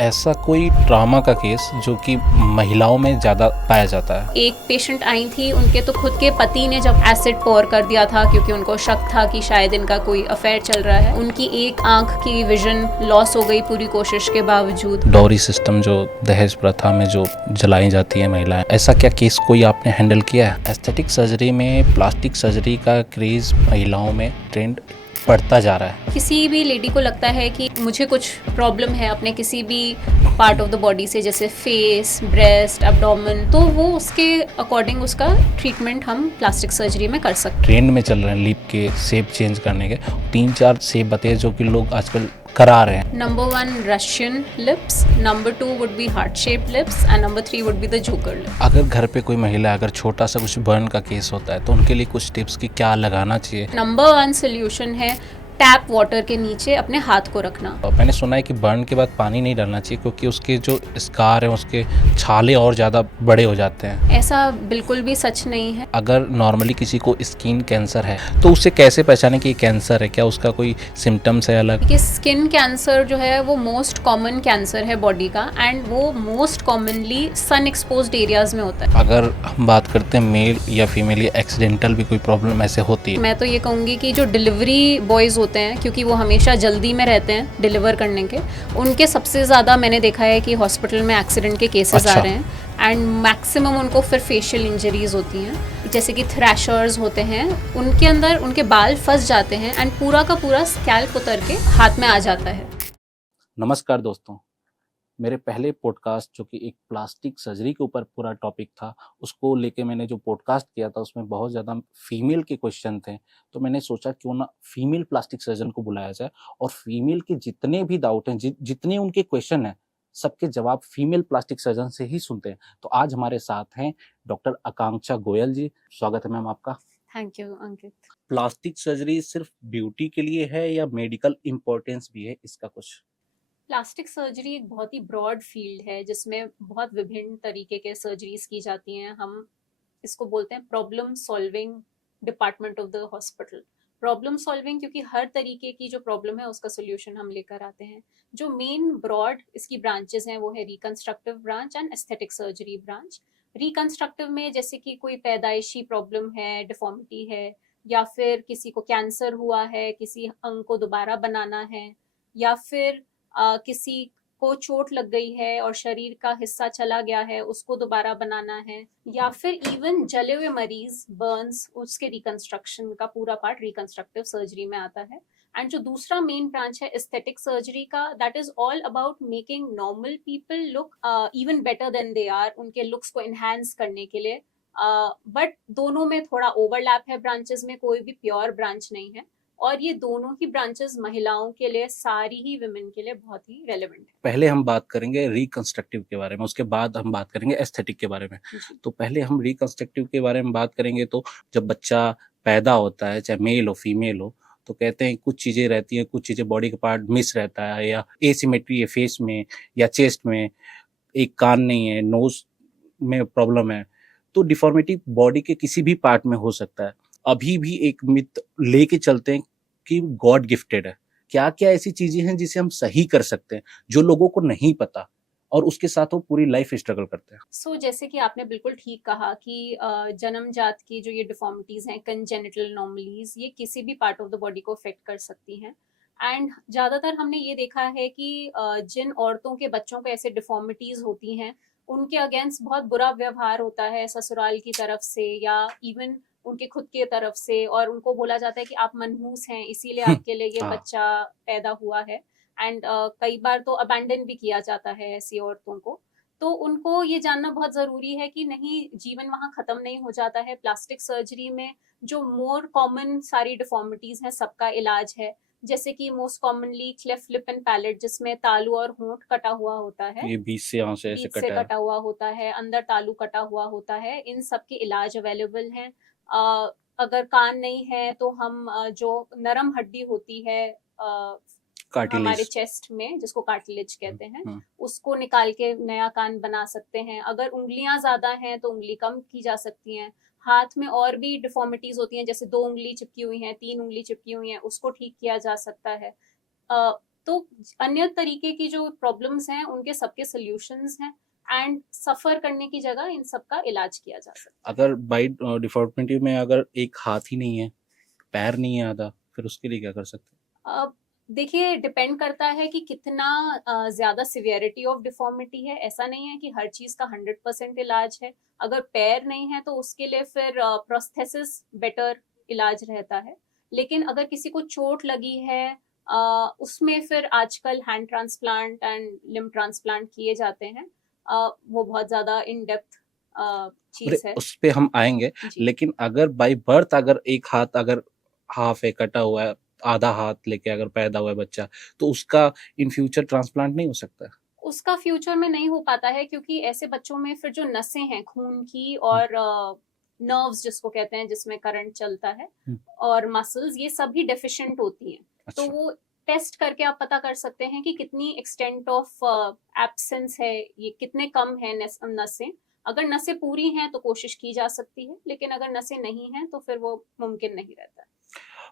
ऐसा कोई ट्रॉमा का केस जो कि महिलाओं में ज़्यादा पाया जाता है? एक पेशेंट आई थी, उनके तो खुद के पति ने जब एसिड पोर कर दिया था क्योंकि उनको शक था कि शायद इनका कोई अफेयर चल रहा है। उनकी एक आंख की विजन लॉस हो गई पूरी कोशिश के बावजूद। डॉरी सिस्टम जो दहेज प्रथा में जो जलाई जाती है महिलाएं, ऐसा क्या केस कोई आपने हैंडल किया है? एस्थेटिक सर्जरी में प्लास्टिक सर्जरी का क्रेज महिलाओं में ट्रेंड बढ़ता जा रहा है। किसी भी लेडी को लगता है कि मुझे कुछ प्रॉब्लम है अपने किसी भी पार्ट ऑफ द बॉडी से, जैसे फेस, ब्रेस्ट, एब्डोमेन, तो वो उसके अकॉर्डिंग उसका ट्रीटमेंट हम प्लास्टिक सर्जरी में कर सकते हैं। ट्रेंड में चल रहे हैं लिप के शेप चेंज करने के 3-4 शेप बताइए जो कि लोग आजकल करा रहे हैं। Number 1 Russian lips, number 2 would be heart shape lips and number 3 would be the joker lip. अगर घर पे कोई महिला अगर छोटा सा कुछ बर्न का केस होता है तो उनके लिए कुछ टिप्स की क्या लगाना चाहिए? नंबर 1 सोल्यूशन है टैप वाटर के नीचे अपने हाथ को रखना। मैंने सुना है कि बर्न के बाद पानी नहीं डालना चाहिए क्योंकि उसके जो स्कार हैं उसके छाले और ज़्यादा बड़े हो जाते हैं। ऐसा बिल्कुल भी सच नहीं है। अगर नॉर्मली किसी को स्किन कैंसर है तो उसे कैसे पहचाने कि कैंसर है? क्या उसका कोई सिम्टम्स है अलग? कि स्किन कैंसर जो है वो मोस्ट कॉमन कैंसर है बॉडी का, एंड वो मोस्ट कॉमनली सन एक्सपोज्ड एरियाज में होता है। अगर हम बात करते हैं मेल या फीमेल या एक्सीडेंटल भी कोई प्रॉब्लम ऐसे होती है? मैं तो ये कहूँगी कि जो डिलीवरी बॉयज़ होते हैं, क्योंकि वो हमेशा जल्दी में रहते हैं डिलीवर करने के, उनके सबसे ज़्यादा मैंने देखा है कि हॉस्पिटल में एक्सीडेंट के केसेस आ रहे हैं, एंड मैक्सिमम उनको फिर फेशियल इंजरीज होती हैं, जैसे कि थ्रैशर्स होते हैं, उनके अंदर उनके बाल फंस जाते हैं एंड पूरा का पूरा स्कैल्प उतर के हाथ में आ जाता है। नमस्कार दोस्तों, मेरे पहले पॉडकास्ट जो कि एक प्लास्टिक सर्जरी के ऊपर पूरा टॉपिक था, उसको लेके मैंने जो पॉडकास्ट किया था उसमें बहुत ज़्यादा फीमेल के क्वेश्चन थे, तो मैंने सोचा क्यों ना फीमेल प्लास्टिक सर्जन को बुलाया जाए और फीमेल के जितने भी डाउट हैं, जितने उनके क्वेश्चन हैं, सबके जवाब फीमेल प्लास्टिक सर्जन से ही सुनते हैं। तो आज हमारे साथ हैं डॉक्टर आकांक्षा गोयल जी। स्वागत है मैम आपका। Thank you Ankit. Plastic surgery सिर्फ ब्यूटी के लिए है या मेडिकल इम्पोर्टेंस भी है इसका कुछ? प्लास्टिक सर्जरी एक बहुत ही ब्रॉड फील्ड है जिसमें बहुत विभिन्न तरीके के सर्जरीज की जाती हैं। हम इसको बोलते हैं problem solving department of the hospital. Problem solving क्योंकि हर तरीके की जो प्रॉब्लम है उसका सोल्यूशन हम लेकर आते हैं। जो मेन ब्रॉड इसकी ब्रांचेस हैं वो है reconstructive branch and aesthetic surgery branch. Reconstructive में जैसे कि कोई पैदाइशी प्रॉब्लम है, डिफॉर्मिटी है, या फिर किसी को कैंसर हुआ है, किसी अंग को दोबारा बनाना है, या फिर किसी को चोट लग गई है और शरीर का हिस्सा चला गया है, उसको दोबारा बनाना है, या फिर इवन जले हुए मरीज, बर्न्स, उसके रिकंस्ट्रक्शन का पूरा पार्ट रिकंस्ट्रक्टिव सर्जरी में आता है। एंड जो दूसरा मेन ब्रांच है एस्थेटिक सर्जरी का, that is all about making normal people look even better than they are, उनके लुक्स को एनहांस करने के लिए। बट दोनों में थोड़ा ओवरलैप है, ब्रांचेस में कोई भी प्योर ब्रांच नहीं है, और ये दोनों ही ब्रांचेस महिलाओं के लिए, सारी ही विमेन के लिए बहुत ही रेलेवेंट है। पहले हम बात करेंगे रिकंस्ट्रक्टिव के बारे में, उसके बाद हम बात करेंगे एस्थेटिक के बारे में। तो पहले हम रिकंस्ट्रक्टिव के बारे में बात करेंगे। तो जब बच्चा पैदा होता है, चाहे मेल हो फीमेल हो, तो कहते हैं कुछ चीजें रहती हैं, कुछ चीजें बॉडी का पार्ट मिस रहता है या एसिमेट्री है फेस में या चेस्ट में, एक कान नहीं है, नोज में प्रॉब्लम है, तो डिफॉर्मिटी बॉडी के किसी भी पार्ट में हो सकता है। अभी भी एक मिथ लेके चलते हैं कि गॉड गिफ्टेड है। क्या क्या ऐसी चीजें हैं जिसे हम सही कर सकते हैं जो लोगों को नहीं पता और उसके साथ वो पूरी लाइफ स्ट्रगल करते हैं? सो जैसे कि आपने बिल्कुल ठीक कहा कि जन्मजात की जो ये डिफॉर्मिटीज हैं, कंजेनिटल एनोमलीज, ये किसी भी पार्ट ऑफ द बॉडी को अफेक्ट कर सकती हैं। एंड ज्यादातर हमने ये देखा है कि जिन औरतों के बच्चों को ऐसे डिफॉर्मिटीज होती हैं, उनके अगेंस्ट बहुत बुरा व्यवहार होता है ससुराल की तरफ से या इवन उनके खुद की तरफ से, और उनको बोला जाता है कि आप मनहूस हैं, इसीलिए आपके लिए ये बच्चा पैदा हुआ है। एंड कई बार तो अबैंडन भी किया जाता है ऐसी औरतों को। तो उनको ये जानना बहुत जरूरी है कि नहीं, जीवन वहां खत्म नहीं हो जाता है। प्लास्टिक सर्जरी में जो मोर कॉमन सारी डिफॉर्मिटीज हैं सबका इलाज है, जैसे कि most commonly cleft lip and palate, जिसमें तालू और होंठ कटा हुआ होता है, ये बीच से यहाँ से ऐसे बीच से कटा है। कटा हुआ होता है, अंदर तालू कटा हुआ होता है, इन सब के इलाज अवेलेबल हैं। अगर कान नहीं है तो हम जो नरम हड्डी होती है हमारे चेस्ट में, जिसको कार्टिलेज कहते हैं, उसको निकाल के नया कान बना सकते हैं। अगर उंगलियां ज्यादा हैं तो उंगली कम की जा सकती हैं। हाथ में और भी डिफॉर्मिटीज होती हैं, जैसे 2 उंगली चिपकी हुई हैं, 3 उंगली चिपकी हुई हैं, उसको ठीक किया जा सकता है। तो अन्य तरीके की जो प्रॉब्लम्स हैं उनके सबके सॉल्यूशंस हैं, एंड सफर करने की जगह इन सब का इलाज किया जा सकता है। अगर बाई डिफॉर्मिटी में अगर एक हाथ ही नहीं है, पैर नहीं है आधा, फिर उसके लिए क्या कर सकते हैं? अब देखिए, डिपेंड करता है कि कितना ज्यादा सिवियरिटी ऑफ डिफॉर्मिटी है। ऐसा नहीं है कि हर चीज का 100% इलाज है। अगर पैर नहीं है तो उसके लिए फिर प्रोस्थेसिस बेटर इलाज रहता है। लेकिन अगर किसी को चोट लगी है, उसमें फिर आजकल hand transplant and limb transplant किए जाते हैं। वो बहुत ज्यादा इन डेप्थ अरे चीज है। उस पे हम आएंगे, जी, लेकिन अगर बाई बर्थ अगर एक हाथ अगर हाफ है, कटा हुआ है, आधा हाथ लेके अगर पैदा हुआ है बच्चा, तो उसका इन फ्यूचर ट्रांसप्लांट नहीं हो सकता? उसका फ्यूचर में नहीं हो पाता है, क्योंकि ऐसे बच्चों में फिर जो नसें हैं खून की हम्म, और नर्व्स जिसको कहते हैं, जिसमें करंट चलता है, हम्म, और मसल्स, ये सभी डेफिशिएंट होती हैं। तो अच्छा। वो टेस्ट करके आप पता कर सकते हैं कि कितनी एक्सटेंट ऑफ एब्सेंस है, ये कितने कम है नसें। अगर नसें पूरी हैं तो कोशिश की जा सकती है, लेकिन अगर नसें नहीं हैं तो फिर वो मुमकिन नहीं रहता है।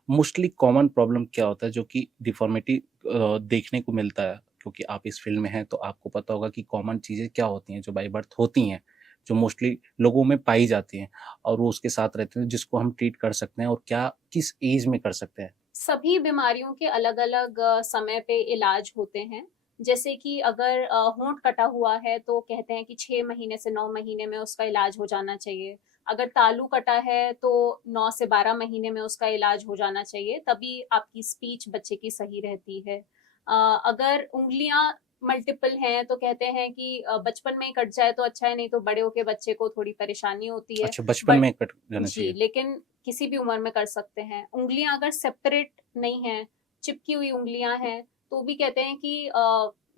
मोस्टली कॉमन प्रॉब्लम क्या होता है जो कि डिफॉर्मिटी देखने को मिलता है? क्योंकि आप इस फील्ड में हैं तो आपको पता होगा कि कॉमन चीज़ें क्या होती हैं जो बाई बर्थ होती हैं, जो मोस्टली लोगों में पाई जाती हैं और वो उसके साथ रहते हैं, जिसको हम ट्रीट कर सकते हैं और क्या किस एज में कर सकते हैं? सभी बीमारियों के अलग अलग समय पे इलाज होते हैं। जैसे कि अगर होंठ कटा हुआ है तो कहते हैं कि 6 महीने से 9 महीने में उसका इलाज हो जाना चाहिए। अगर तालू कटा है तो 9 से 12 महीने में उसका इलाज हो जाना चाहिए, तभी आपकी स्पीच बच्चे की सही रहती है। अगर उंगलियां मल्टीपल हैं तो कहते हैं कि बचपन में ही कट जाए तो अच्छा है, नहीं तो बड़े होके बच्चे को थोड़ी परेशानी होती है। अच्छा, बचपन बट में कट जाना जी, चाहिए? लेकिन किसी भी उम्र में कर सकते हैं। उंगलियां अगर सेपरेट नहीं है, चिपकी हुई उंगलियां हैं, तो भी कहते हैं कि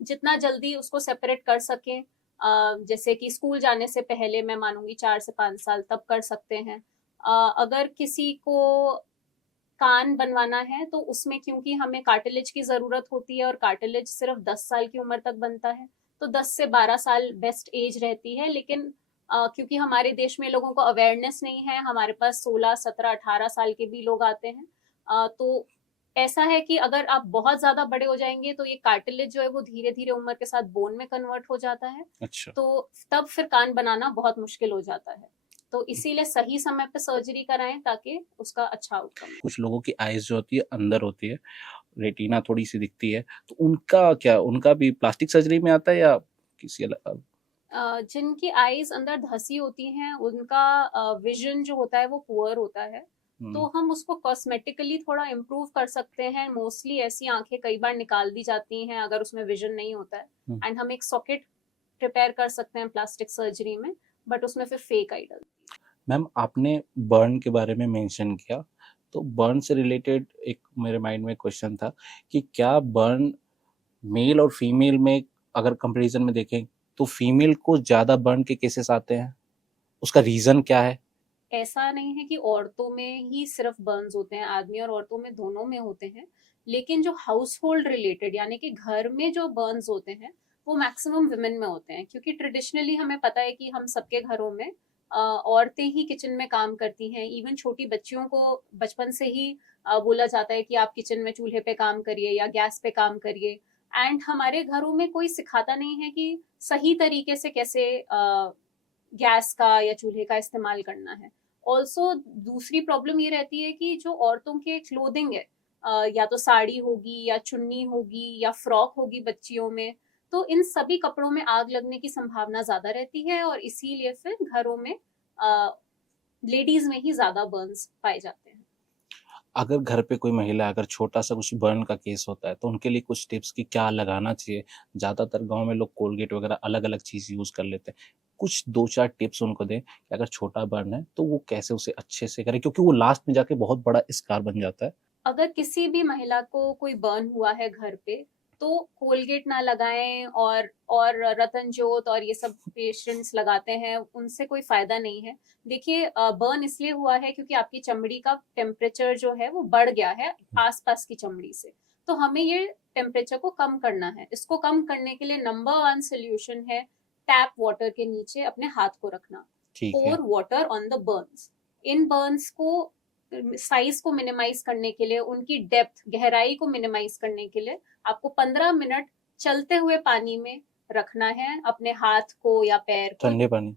जितना जल्दी उसको सेपरेट कर सकें, जैसे कि स्कूल जाने से पहले, मैं मानूंगी 4 से 5 साल तब कर सकते हैं। अगर किसी को कान बनवाना है तो उसमें क्योंकि हमें कार्टिलेज की जरूरत होती है, और कार्टिलेज सिर्फ 10 साल की उम्र तक बनता है, तो 10 से 12 साल बेस्ट एज रहती है। लेकिन क्योंकि हमारे देश में लोगों को अवेयरनेस नहीं है, हमारे पास 16, 17, 18 साल के भी लोग आते हैं। तो ऐसा है कि अगर आप बहुत ज्यादा बड़े हो जाएंगे तो ये कार्टिलेज जो है वो धीरे धीरे उम्र के साथ बोन में कन्वर्ट हो जाता है। अच्छा। तो तब फिर कान बनाना बहुत मुश्किल हो जाता है। तो इसीलिए सही समय पे सर्जरी कराएं ताकि उसका अच्छा आउटकम हो। कुछ लोगों की आइज जो होती है अंदर होती है, रेटिना थोड़ी सी दिखती है, तो उनका क्या, उनका भी प्लास्टिक सर्जरी में आता है या किसी अलग? जिनकी आईज अंदर धसी होती हैं उनका विजन जो होता है वो पुअर होता है। तो हम्म, हम उसको कॉस्मेटिकली थोड़ा इम्प्रूव कर सकते हैं। मोस्टली ऐसी आंखें कई बार निकाल दी जाती हैं अगर उसमें विजन नहीं होता है, हम्म। एंड हम एक सॉकेट प्रिपेयर कर सकते हैं प्लास्टिक सर्जरी में, बट उसमें फिर फेक आई डलती मैम, आपने बर्न के बारे में मेंशन किया, तो बर्न से रिलेटेड एक मेरे माइंड में क्वेश्चन था कि क्या बर्न मेल और फीमेल में अगर कंपैरिजन में देखें तो फीमेल को ज़्यादा बर्न के केसेस आते हैं, उसका रीज़न क्या है? है। ऐसा नहीं है कि औरतों में ही सिर्फ बर्न्स होते हैं, आदमी और औरतों में दोनों में होते हैं। लेकिन जो हाउस होल्ड रिलेटेड, यानी कि घर में जो बर्न्स होते हैं, वो मैक्सिमम वुमेन में होते हैं, क्योंकि ट्रेडिशनली हमें पता है कि हम सबके घरों में औरतें ही किचन में काम करती हैं। इवन छोटी बच्चियों को बचपन से ही बोला जाता है कि आप किचन में चूल्हे पे काम करिए या गैस पे काम करिए। एंड हमारे घरों में कोई सिखाता नहीं है कि सही तरीके से कैसे गैस का या चूल्हे का इस्तेमाल करना है। ऑल्सो दूसरी प्रॉब्लम ये रहती है कि जो औरतों के क्लोथिंग है, या तो साड़ी होगी या चुन्नी होगी या फ्रॉक होगी बच्चियों में, तो इन सभी कपड़ों में आग लगने की संभावना ज्यादा रहती है, और इसीलिए फिर घरों में लेडीज में ही ज्यादा बर्न्स पाए जाते हैं। अगर घर पे कोई महिला अगर छोटा सा कुछ बर्न का केस होता है तो उनके लिए कुछ टिप्स कि क्या लगाना चाहिए? ज़्यादातर गांव में लोग कोलगेट वगैरह अलग अलग चीज़ यूज़ कर लेते हैं, कुछ दो चार टिप्स उनको दें कि अगर छोटा बर्न है तो वो कैसे उसे अच्छे से करें, क्योंकि वो लास्ट में जाके बहुत बड़ा स्कार बन जाता है। अगर किसी भी महिला को कोई बर्न हुआ है घर पे, तो कोलगेट ना लगाएं, और रतन जोत और ये सब पेशेंट्स लगाते हैं, उनसे कोई फायदा नहीं है। देखिए, बर्न इसलिए हुआ है क्योंकि आपकी चमड़ी का टेम्परेचर जो है वो बढ़ गया है आसपास की चमड़ी से। तो हमें ये टेम्परेचर को कम करना है। इसको कम करने के लिए नंबर 1 सोल्यूशन है टैप वाटर के नीचे अपने हाथ को रखना। ठीक है। Pour water on the burns. इन बर्न्स को साइज को मिनिमाइज करने के लिए, उनकी डेप्थ, गहराई को मिनिमाइज करने के लिए आपको 15 मिनट चलते हुए पानी में रखना है अपने हाथ को या पैर को। ठंडे पानी।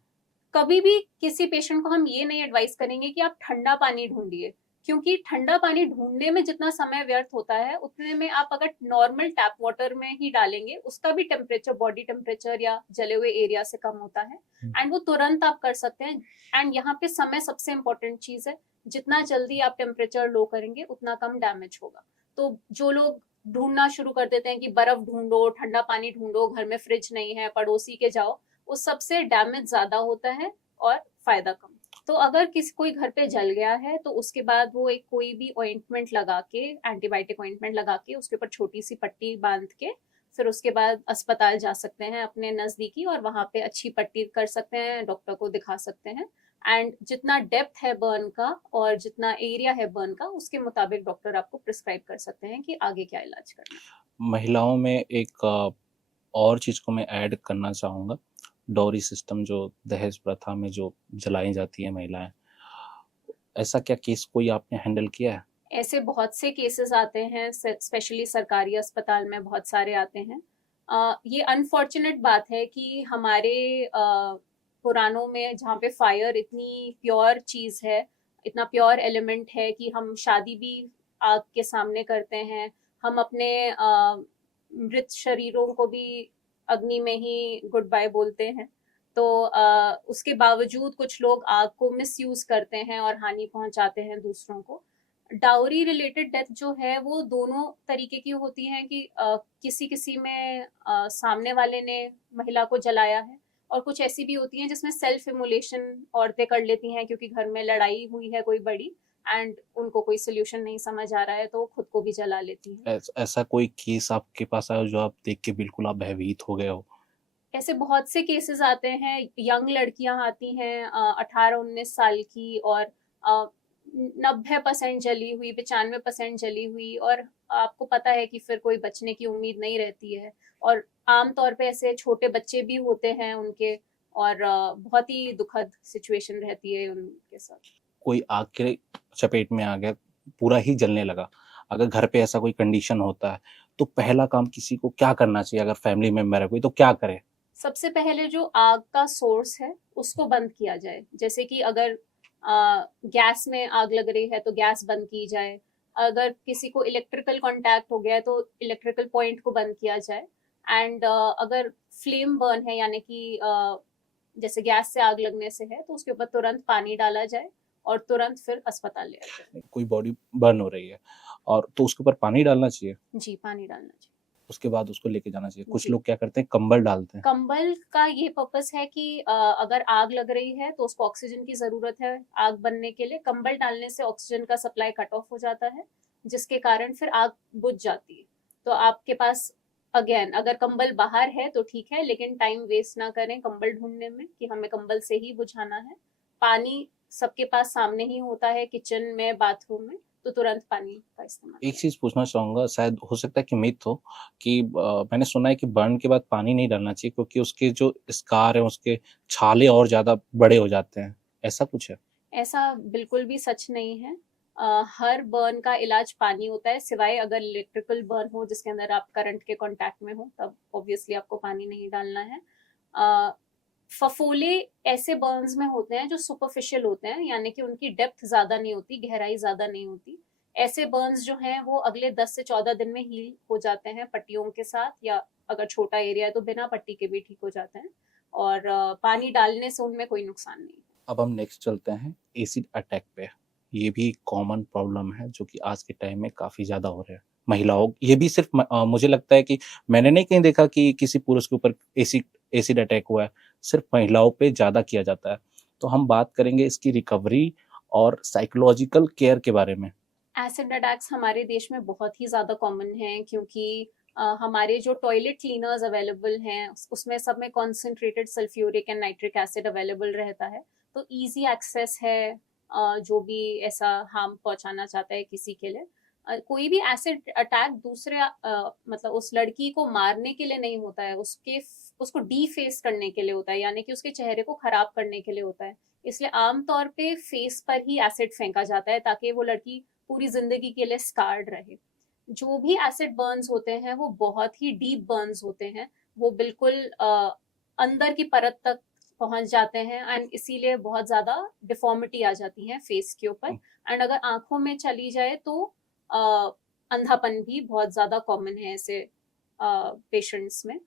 कभी भी किसी पेशेंट को हम ये नहीं एडवाइस करेंगे कि आप ठंडा पानी ढूंढिए, क्योंकि ठंडा पानी ढूंढने में जितना समय व्यर्थ होता है उतने में आप अगर नॉर्मल टैप वाटर में ही डालेंगे, उसका भी टेम्परेचर बॉडी टेम्परेचर या जले हुए एरिया से कम होता है, एंड वो तुरंत आप कर सकते हैं। एंड यहाँ पे समय सबसे इंपॉर्टेंट चीज है, जितना जल्दी आप टेम्परेचर लो करेंगे उतना कम डैमेज होगा। तो जो लोग ढूंढना शुरू कर देते हैं कि बर्फ ढूंढो, ठंडा पानी ढूंढो, घर में फ्रिज नहीं है, पड़ोसी के जाओ, उस सबसे डैमेज ज्यादा होता है और फायदा कम। तो अगर कोई घर पे जल गया है तो उसके बाद वो एक कोई भी ऑइंटमेंट लगा के, एंटीबायोटिक ऑइंटमेंट लगा के, उसके ऊपर छोटी सी पट्टी बांध के फिर उसके बाद अस्पताल जा सकते हैं अपने नजदीकी, और वहां पे अच्छी पट्टी कर सकते हैं, डॉक्टर को दिखा सकते हैं। एंड जितना डेप्थ है बर्न का और जितना एरिया है बर्न का, उसके मुताबिक डॉक्टर आपको प्रिस्क्राइब कर सकते हैं कि आगे क्या इलाज करना है। महिलाओं में एक और चीज को मैं ऐड करना चाहूंगा, डॉरी सिस्टम, जो दहेज प्रथा में जो जलाई जाती है महिलाएं, ऐसा क्या केस कोई आपने हैंडल किया है? ऐसे बहुत से केसेस आते हैं, स्पेशली सरकारी अस्पताल में बहुत सारे आते हैं। ये अनफॉर्चुनेट बात है कि हमारे पुराणों में, जहाँ पे फायर इतनी प्योर चीज है, इतना प्योर एलिमेंट है कि हम शादी भी आग के सामने करते हैं, हम अपने मृत शरीरों को भी अग्नि में ही गुड बाय बोलते हैं। तो उसके बावजूद कुछ लोग आग को मिसयूज करते हैं और हानि पहुंचाते हैं दूसरों को। डाउरी रिलेटेड डेथ जो है वो दोनों तरीके की होती हैं कि किसी किसी में सामने वाले ने महिला को जलाया है, और कुछ ऐसी भी होती हैं जिसमें सेल्फ इमुलेशन औरतें कर लेती हैं, क्योंकि घर में लड़ाई हुई है कोई बड़ी एंड उनको कोई सोल्यूशन नहीं समझ आ रहा है तो खुद को भी जला लेती हैं। ऐसा कोई केस आपके पास आया जो आप देख के बिल्कुल आप भयभीत हो गए हो? ऐसे बहुत से केसेस आते हैं, यंग लड़कियां आती हैं 18-19 साल की, और 90% जली हुई, 95% जली हुई, और आपको पता है कि फिर कोई बचने की उम्मीद नहीं रहती है। और आमतौर पे ऐसे छोटे बच्चे भी होते हैं उनके, और बहुत ही दुखद सिचुएशन रहती है उनके साथ। कोई आग के चपेट में आ गया, पूरा ही जलने लगा, अगर घर पे ऐसा कोई कंडीशन होता है तो पहला काम किसी को क्या करना चाहिए? अगर फैमिली मेंबर है कोई तो क्या करे? सबसे पहले जो आग का सोर्स है उसको बंद किया जाए। जैसे कि अगर गैस में आग लग रही है तो गैस बंद की जाए, अगर किसी को इलेक्ट्रिकल कांटेक्ट हो गया है तो इलेक्ट्रिकल पॉइंट को बंद किया जाए। एंड अगर फ्लेम बर्न है, यानी कि जैसे गैस से आग लगने से है, तो उसके ऊपर तुरंत पानी डाला जाए और तुरंत फिर अस्पताल ले जाए। कोई बॉडी बर्न हो रही है और तो उसके ऊपर पानी डालना चाहिए, जी, पानी डालना चाहिए। उसके बाद उसको लेके जाना चाहिए। कुछ जी। लोग क्या करते हैं, कंबल डालते हैं। कंबल का ये पर्पस है कि अगर आग लग रही है तो उसको ऑक्सीजन की जरूरत है आग बनने के लिए। कंबल डालने से ऑक्सीजन का सप्लाई कट ऑफ हो जाता है, जिसके कारण फिर आग बुझ जाती है। तो आपके पास अगेन, अगर कंबल बाहर है तो ठीक है, लेकिन टाइम वेस्ट ना करें कंबल ढूंढने में कि हमें कंबल से ही बुझाना है। पानी सबके पास सामने ही होता है, किचन में, बाथरूम में, तो तुरंत पानी का इस्तेमाल। एक चीज पूछना चाहूंगा, शायद हो सकता है कि मिथ हो, कि मैंने सुना है कि बर्न के बाद पानी नहीं डालना चाहिए क्योंकि उसके जो स्कार है, उसके छाले और ज्यादा बड़े हो जाते हैं, ऐसा कुछ है? ऐसा बिल्कुल भी सच नहीं है। हर बर्न का इलाज पानी होता है, सिवाय अगर इलेक्ट्रिकल बर्न हो जिसके अंदर आप करंट के कांटेक्ट में हो, तब ऑब्वियसली आपको पानी नहीं डालना है। फफोले ऐसे बर्न्स में होते हैं जो सुपरफिशियल होते हैं, यानी कि उनकी डेप्थ ज्यादा नहीं होती, गहराई ज्यादा नहीं होती। ऐसे बर्न्स जो हैं वो अगले 10 से 14 दिन में हील हो जाते हैं पट्टियों के साथ, या अगर छोटा एरिया है तो बिना पट्टी के भी ठीक हो जाते हैं, और पानी डालने से उनमें कोई नुकसान नहीं। अब हम नेक्स्ट चलते हैं एसिड अटैक पे। ये भी कॉमन प्रॉब्लम है जो कि आज के टाइम में काफी ज्यादा हो रहा है महिलाओं। ये भी सिर्फ मुझे लगता है कि मैंने नहीं कहीं देखा कि किसी पुरुष के ऊपर एसिड एसिड अटैक हुआ है, सिर्फ महिलाओं पे ज्यादा किया जाता है। तो हम बात करेंगे इसकी रिकवरी और साइकोलॉजिकल केयर के बारे में। एसिड अटैक्स हमारे देश में बहुत ही ज़्यादा कॉमन हैं, क्योंकि हमारे जो टॉयलेट क्लीनर्स अवेलेबल हैं उसमें सब में concentrated sulphuric and nitric acid available रहता है। तो इजी एक्सेस है जो भी ऐसा हार्म पहुंचाना चाहता है किसी के लिए। कोई भी एसिड अटैक दूसरे मतलब उस लड़की को मारने के लिए नहीं होता है, उसको डीफेस करने के लिए होता है, यानी कि उसके चेहरे को खराब करने के लिए होता है। इसलिए आमतौर पे फेस पर ही एसिड फेंका जाता है ताकि वो लड़की पूरी जिंदगी के लिए स्कार्ड रहे। जो भी एसिड बर्न्स होते हैं वो बहुत ही डीप बर्न्स होते हैं, वो बिल्कुल अंदर की परत तक पहुंच जाते हैं, एंड इसीलिए बहुत ज्यादा डिफॉर्मिटी आ जाती है फेस के ऊपर। एंड अगर आंखों में चली जाए तो अंधापन भी बहुत ज्यादा कॉमन है ऐसे पेशेंट्स में।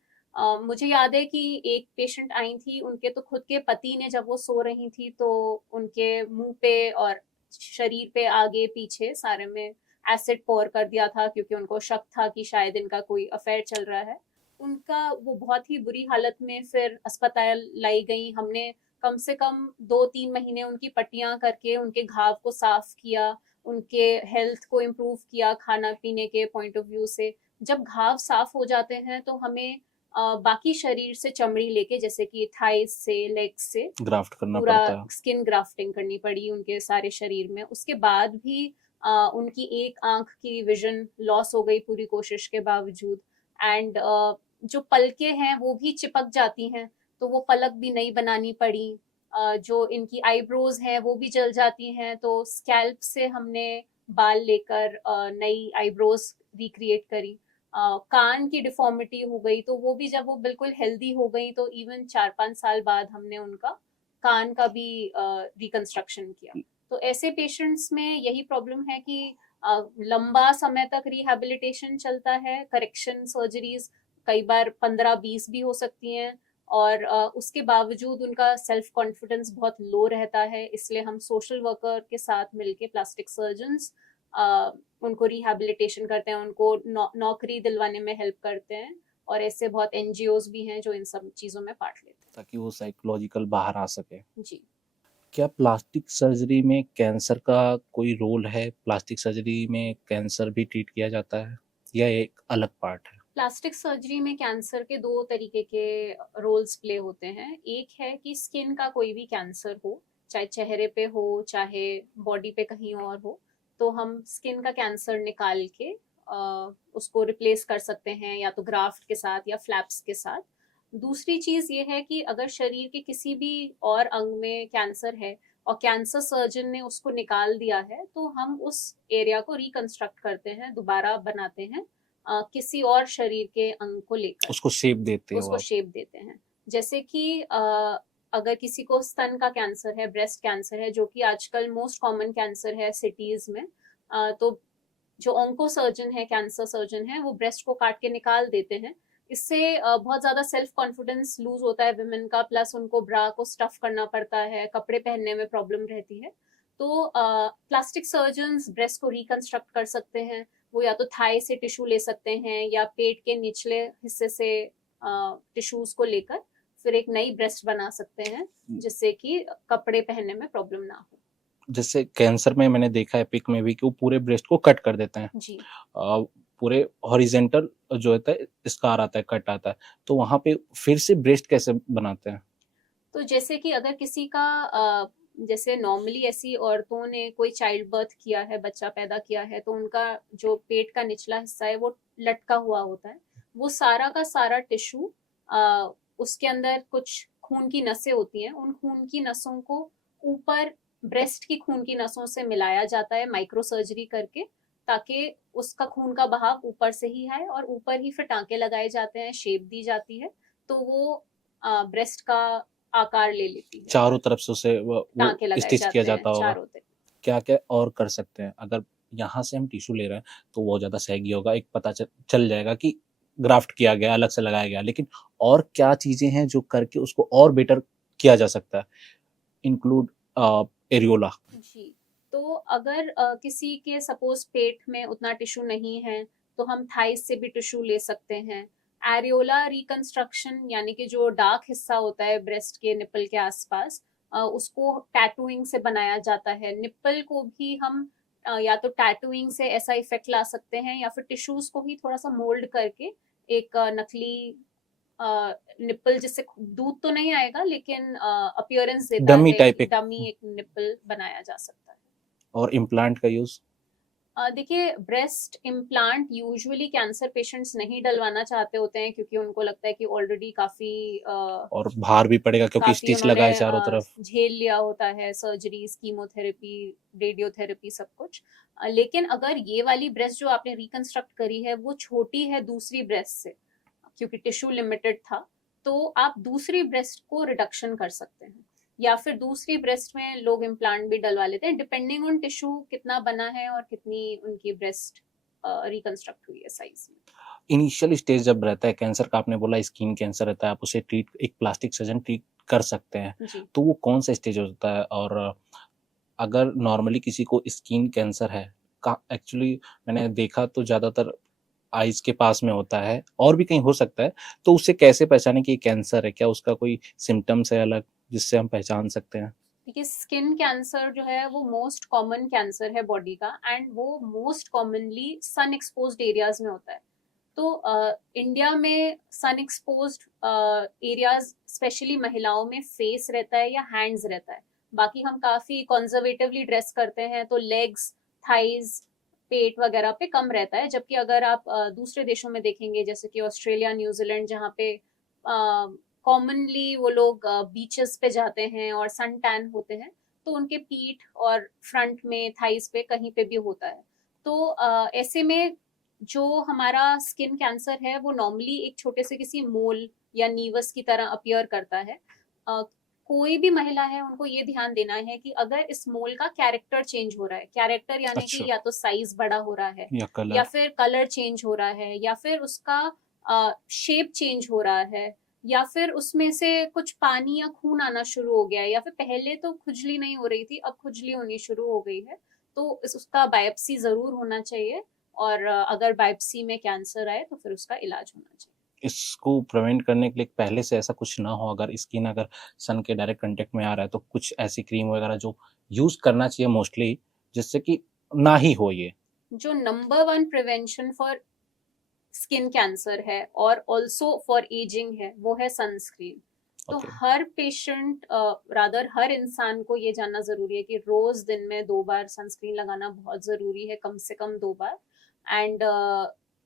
मुझे याद है कि एक पेशेंट आई थी, उनके तो खुद के पति ने जब वो सो रही थी तो उनके मुंह पे और शरीर पे आगे पीछे सारे में एसिड पोर कर दिया था, क्योंकि उनको शक था कि शायद इनका कोई अफेयर चल रहा है। उनका वो बहुत ही बुरी हालत में फिर अस्पताल लाई गई। हमने कम से कम 2-3 महीने उनकी पट्टियां करके उनके घाव को साफ किया, उनके हेल्थ को इम्प्रूव किया खाना पीने के पॉइंट ऑफ व्यू से। जब घाव साफ हो जाते हैं तो हमें बाकी शरीर से चमड़ी लेके, जैसे कि थाइस से, लेग्स से ग्राफ्ट करना पूरा पड़ता है। स्किन ग्राफ्टिंग करनी पड़ी उनके सारे शरीर में। उसके बाद भी उनकी एक आंख की विजन लॉस हो गई पूरी कोशिश के बावजूद। एंड जो पलकें हैं वो भी चिपक जाती हैं, तो वो पलक भी नई बनानी पड़ी। जो इनकी आईब्रोज हैं वो भी जल जाती हैं, तो स्कैल्प से हमने बाल लेकर नई आईब्रोज रिक्रिएट करी। कान की डिफॉर्मिटी हो गई, तो वो भी जब वो बिल्कुल हेल्दी हो गई तो इवन 4-5 साल बाद हमने उनका कान का भी रिकंस्ट्रक्शन किया। तो ऐसे पेशेंट्स में यही प्रॉब्लम है कि लंबा समय तक रिहैबिलिटेशन चलता है, करेक्शन सर्जरीज कई बार 15-20 भी हो सकती हैं, और उसके बावजूद उनका सेल्फ कॉन्फिडेंस बहुत लो रहता है। इसलिए हम सोशल वर्कर के साथ मिलके प्लास्टिक सर्जन्स उनको रिहैबिलिटेशन करते हैं, उनको नौकरी दिलवाने में हेल्प करते हैं, और ऐसे बहुत एनजीओज भी हैं जो इन सब चीज़ों में पार्ट लेते हैं। ताकि वो साइकोलॉजिकल बाहर आ सके। जी। क्या प्लास्टिक सर्जरी में कैंसर का कोई रोल है? प्लास्टिक सर्जरी में कैंसर भी ट्रीट किया जाता है या एक अलग पार्ट है? प्लास्टिक सर्जरी में कैंसर के 2 तरीके के रोल्स प्ले होते हैं। एक है कि स्किन का कोई भी कैंसर हो, चाहे चेहरे पे हो चाहे बॉडी पे कहीं और हो, तो हम स्किन का कैंसर निकाल के उसको रिप्लेस कर सकते हैं, या तो ग्राफ्ट के साथ या फ्लैप्स के साथ। दूसरी चीज ये है कि अगर शरीर के किसी भी और अंग में कैंसर है और कैंसर सर्जन ने उसको निकाल दिया है, तो हम उस एरिया को रिकंस्ट्रक्ट करते हैं, दोबारा बनाते हैं किसी और शरीर के अंग को लेकर, उसको शेप देते हो उसको आप? शेप देते हैं। जैसे कि अगर किसी को स्तन का कैंसर है, ब्रेस्ट कैंसर है, जो कि आजकल मोस्ट कॉमन कैंसर है सिटीज में, तो जो ऑन्को सर्जन है, कैंसर सर्जन है, वो ब्रेस्ट को काट के निकाल देते हैं। इससे बहुत ज्यादा सेल्फ कॉन्फिडेंस लूज होता है विमेन का, प्लस उनको ब्रा को स्टफ करना पड़ता है, कपड़े पहनने में प्रॉब्लम रहती है। तो प्लास्टिक सर्जन ब्रेस्ट को रिकंस्ट्रक्ट कर सकते हैं। वो या तो थाई से टिश्यू ले सकते हैं या पेट के निचले हिस्से से टिश्यूज को लेकर फिर एक नई ब्रेस्ट बना सकते हैं, जिससे कि कपड़े पहनने में प्रॉब्लम ना हो। जैसे कैंसर में मैंने देखा है पिक में भी कि वो पूरे ब्रेस्ट को कट कर देते हैं। जी। पूरे हॉरिजेंटल जो होता है स्कार आता है, कट आता है, तो वहां पे फिर से ब्रेस्ट कैसे बनाते हैं? तो जैसे कि अगर किसी का जैसे नॉर्मली ऐसी औरतों ने कोई चाइल्ड बर्थ किया है, बच्चा पैदा किया है, तो उनका जो पेट का निचला हिस्सा है वो लटका हुआ होता है। वो सारा का सारा टिश्यू, उसके अंदर कुछ खून की नसें होती हैं, उन खून की नसों को ऊपर ब्रेस्ट की खून की नसों से मिलाया जाता है माइक्रो सर्जरी करके, ताकि उसका खून का बहाव ऊपर से ही है, और ऊपर ही फिर टांके लगाए जाते हैं, शेप दी जाती है, तो वो ब्रेस्ट का आकार ले लेती है। चारों तरफ से उसे वो टांके लगाए स्टिच किया जाते हैं जाता होगा। चारों तरफ। क्या क्या और कर सकते हैं? अगर यहाँ से हम टिश्यू ले रहे हैं तो वो ज्यादा सही होगा, एक पता चल जाएगा कि ग्राफ्ट किया गया, अलग से लगाया गया, लेकिन और क्या चीजें हैं जो करके उसको और बेटर किया जा सकता है, इंक्लूड एरियोला? जी। तो अगर किसी के सपोज पेट में उतना टिश्यू नहीं है, तो हम थाइस से भी टिश्यू ले सकते हैं। एरियोला रिकंस्ट्रक्शन यानी कि जो डार्क हिस्सा होता है ब्रेस्ट के निपल के आसपास, उसको टैटूइंग से बनाया जाता है। निपल को भी हम या तो टैटूइंग से ऐसा इफेक्ट ला सकते हैं, या फिर टिश्यूज को ही थोड़ा सा मोल्ड करके एक नकली निप्पल, जिससे दूध तो नहीं आएगा लेकिन अपीयरेंस देता डमी है, टाइप एक। डमी एक निप्पल बनाया जा सकता है। और इम्प्लांट का यूज? देखिए, breast implant usually cancer patients नहीं डलवाना चाहते होते हैं, क्योंकि उनको लगता है कि ऑलरेडी और भार भी पड़ेगा क्योंकि काफी स्टिच लगा उन्होंने है चारों तरफ। झेल लिया होता है, सर्जरीज, कीमोथेरेपी, रेडियोथेरेपी, सब कुछ। लेकिन अगर ये वाली ब्रेस्ट जो आपने रिकंस्ट्रक्ट करी है वो छोटी है दूसरी ब्रेस्ट से, क्योंकि टिश्यू लिमिटेड था, तो आप दूसरी ब्रेस्ट को रिडक्शन कर सकते हैं, या फिर दूसरी ब्रेस्ट में लोग इम्प्लांट भी डलवा लेते हैं, डिपेंडिंग ऑन टिश्यू कितना बना है और कितनी उनकी ब्रेस्ट रिकंस्ट्रक्ट हुई है साइज में। इनिशियल स्टेज जब रहता है कैंसर का, आपने बोला स्किन कैंसर रहता है, आप उसे ट्रीट, एक प्लास्टिक सर्जन ट्रीट कर सकते हैं, जी। तो वो कौन सा स्टेज होता है? और अगर नॉर्मली किसी को स्किन कैंसर है, का एक्चुअली मैंने देखा तो ज़्यादातर आइज़ के पास में होता है, और भी कहीं हो सकता है, तो उसे कैसे पहचानें कि ये कैंसर है? क्या उसका कोई सिम्पटम्स है अलग, जिससे हम पहचान सकते हैं? देखिए, स्किन कैंसर जो है वो मोस्ट कॉमन कैंसर है बॉडी का, एंड वो मोस्ट कॉमनली सन एक्सपोज्ड एरियाज में होता है। तो इंडिया में सन एक्सपोज्ड एरियाज स्पेशली महिलाओं में फेस रहता है या हैंड्स रहता है। बाकी हम काफी कंजर्वेटिवली ड्रेस करते हैं, तो लेग्स, थाइज, पेट वगैरह पे कम रहता है। जबकि अगर आप दूसरे देशों में देखेंगे, जैसे कि ऑस्ट्रेलिया, न्यूजीलैंड, जहाँ पे कॉमनली वो लोग बीचेस पे जाते हैं और सन टैन होते हैं, तो उनके पीठ और फ्रंट में, थाइस पे, कहीं पे भी होता है। तो ऐसे में जो हमारा स्किन कैंसर है वो नॉर्मली एक छोटे से किसी मोल या नीवस की तरह अपीयर करता है। अ, कोई भी महिला है, उनको ये ध्यान देना है कि अगर इस मोल का कैरेक्टर चेंज हो रहा है, कैरेक्टर यानी कि अच्छा, या तो साइज बड़ा हो रहा है, या या कलर? फिर कलर चेंज हो रहा है, या फिर उसका शेप चेंज हो रहा है, या फिर उसमें से कुछ पानी या खून आना शुरू हो गया है, या फिर पहले तो खुजली नहीं हो रही थी, अब खुजली होनी शुरू हो गई है, तो उसका बायोप्सी जरूर होना चाहिए। और अगर बायोप्सी में कैंसर आए तो फिर उसका इलाज होना चाहिए। इसको प्रिवेंट करने के लिए पहले से ऐसा कुछ ना हो, अगर स्किन अगर सन के डायरेक्ट कांटेक्ट में आ रहा है, तो कुछ ऐसी क्रीम वगैरह जो यूज़ करना चाहिए मोस्टली, जिससे कि ना ही हो ये? जो number one prevention for skin cancer है और ऑल्सो फॉर एजिंग है, वो है सनस्क्रीन। तो ओके। हर पेशेंट, रादर हर इंसान को ये जानना जरूरी है कि रोज दिन में 2 बार सनस्क्रीन लगाना बहुत जरूरी है, कम से कम 2 बार। एंड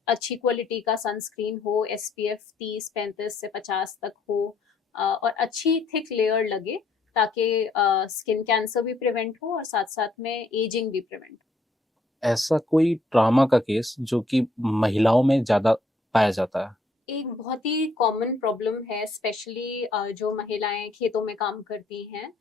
अच्छी क्वालिटी का सनस्क्रीन हो, SPF 30, 35 से 50 तक हो, और अच्छी थिक लेयर लगे, ताकि स्किन कैंसर भी प्रिवेंट हो और साथ साथ में एजिंग भी प्रिवेंट हो। ऐसा कोई ट्रॉमा का केस जो कि महिलाओं में ज़्यादा पाया जाता है? एक बहुत ही कॉमन प्रॉब्लम है, स्पेशली जो महिलाएं खेतों में काम करती हैं,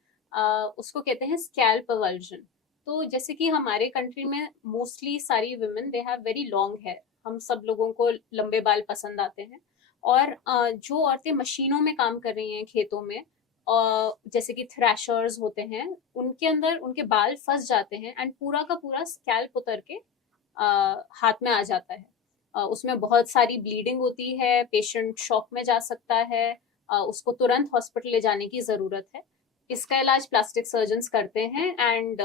उसको कहते हैं स्कैल्प अवल्जन। तो जैसे कि हमारे कंट्री में मोस्टली सारी women they have very long hair, हम सब लोगों को लंबे बाल पसंद आते हैं। और जो औरतें मशीनों में काम कर रही हैं खेतों में, जैसे कि थ्रैशर्स होते हैं, उनके अंदर उनके बाल फंस जाते हैं एंड पूरा का पूरा स्कैल्प उतर के हाथ में आ जाता है। उसमें बहुत सारी ब्लीडिंग होती है, पेशेंट शॉक में जा सकता है, उसको तुरंत हॉस्पिटल ले जाने की ज़रूरत है। इसका इलाज प्लास्टिक सर्जन्स करते हैं। एंड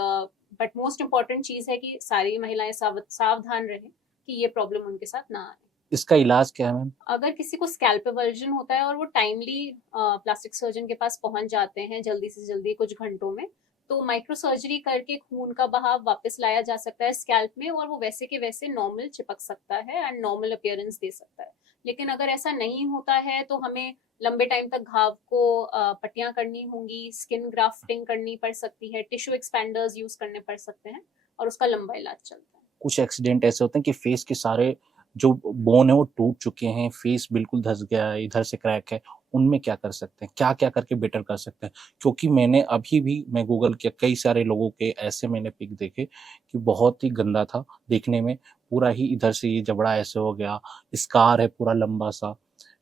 बट मोस्ट इम्पॉर्टेंट चीज़ है कि सारी महिलाएं सावधान रहें कि ये प्रॉब्लम उनके साथ ना आए। इसका इलाज क्या है मैम? अगर किसी को स्कैल्प एवर्जन होता है और वो टाइमली प्लास्टिक सर्जन के पास पहुंच जाते हैं जल्दी से जल्दी कुछ घंटों में, तो माइक्रो सर्जरी करके खून का बहाव वापस लाया जा सकता है स्कैल्प में, और वो वैसे के वैसे नॉर्मल चिपक सकता है एंड नॉर्मल अपीयरेंस दे सकता है। लेकिन अगर ऐसा नहीं होता है तो हमें लंबे टाइम तक घाव को पट्टियां करनी होंगी, स्किन ग्राफ्टिंग करनी पड़ सकती है, टिश्यू एक्सपेंडर्स यूज करने पड़ सकते हैं, और उसका लंबा इलाज चलता है। कुछ एक्सीडेंट ऐसे होते हैं कि फेस के सारे जो बोन है वो टूट चुके हैं, फेस बिल्कुल धस गया है, इधर से क्रैक है, उनमें क्या कर सकते हैं? क्या-क्या करके बेटर कर सकते हैं? क्योंकि मैंने अभी भी मैं गूगल किया, कई सारे लोगों के ऐसे मैंने पिक देखे कि बहुत ही गंदा था देखने में, पूरा ही इधर से ये जबड़ा ऐसे हो गया, स्कार है पूरा लंबा-सा,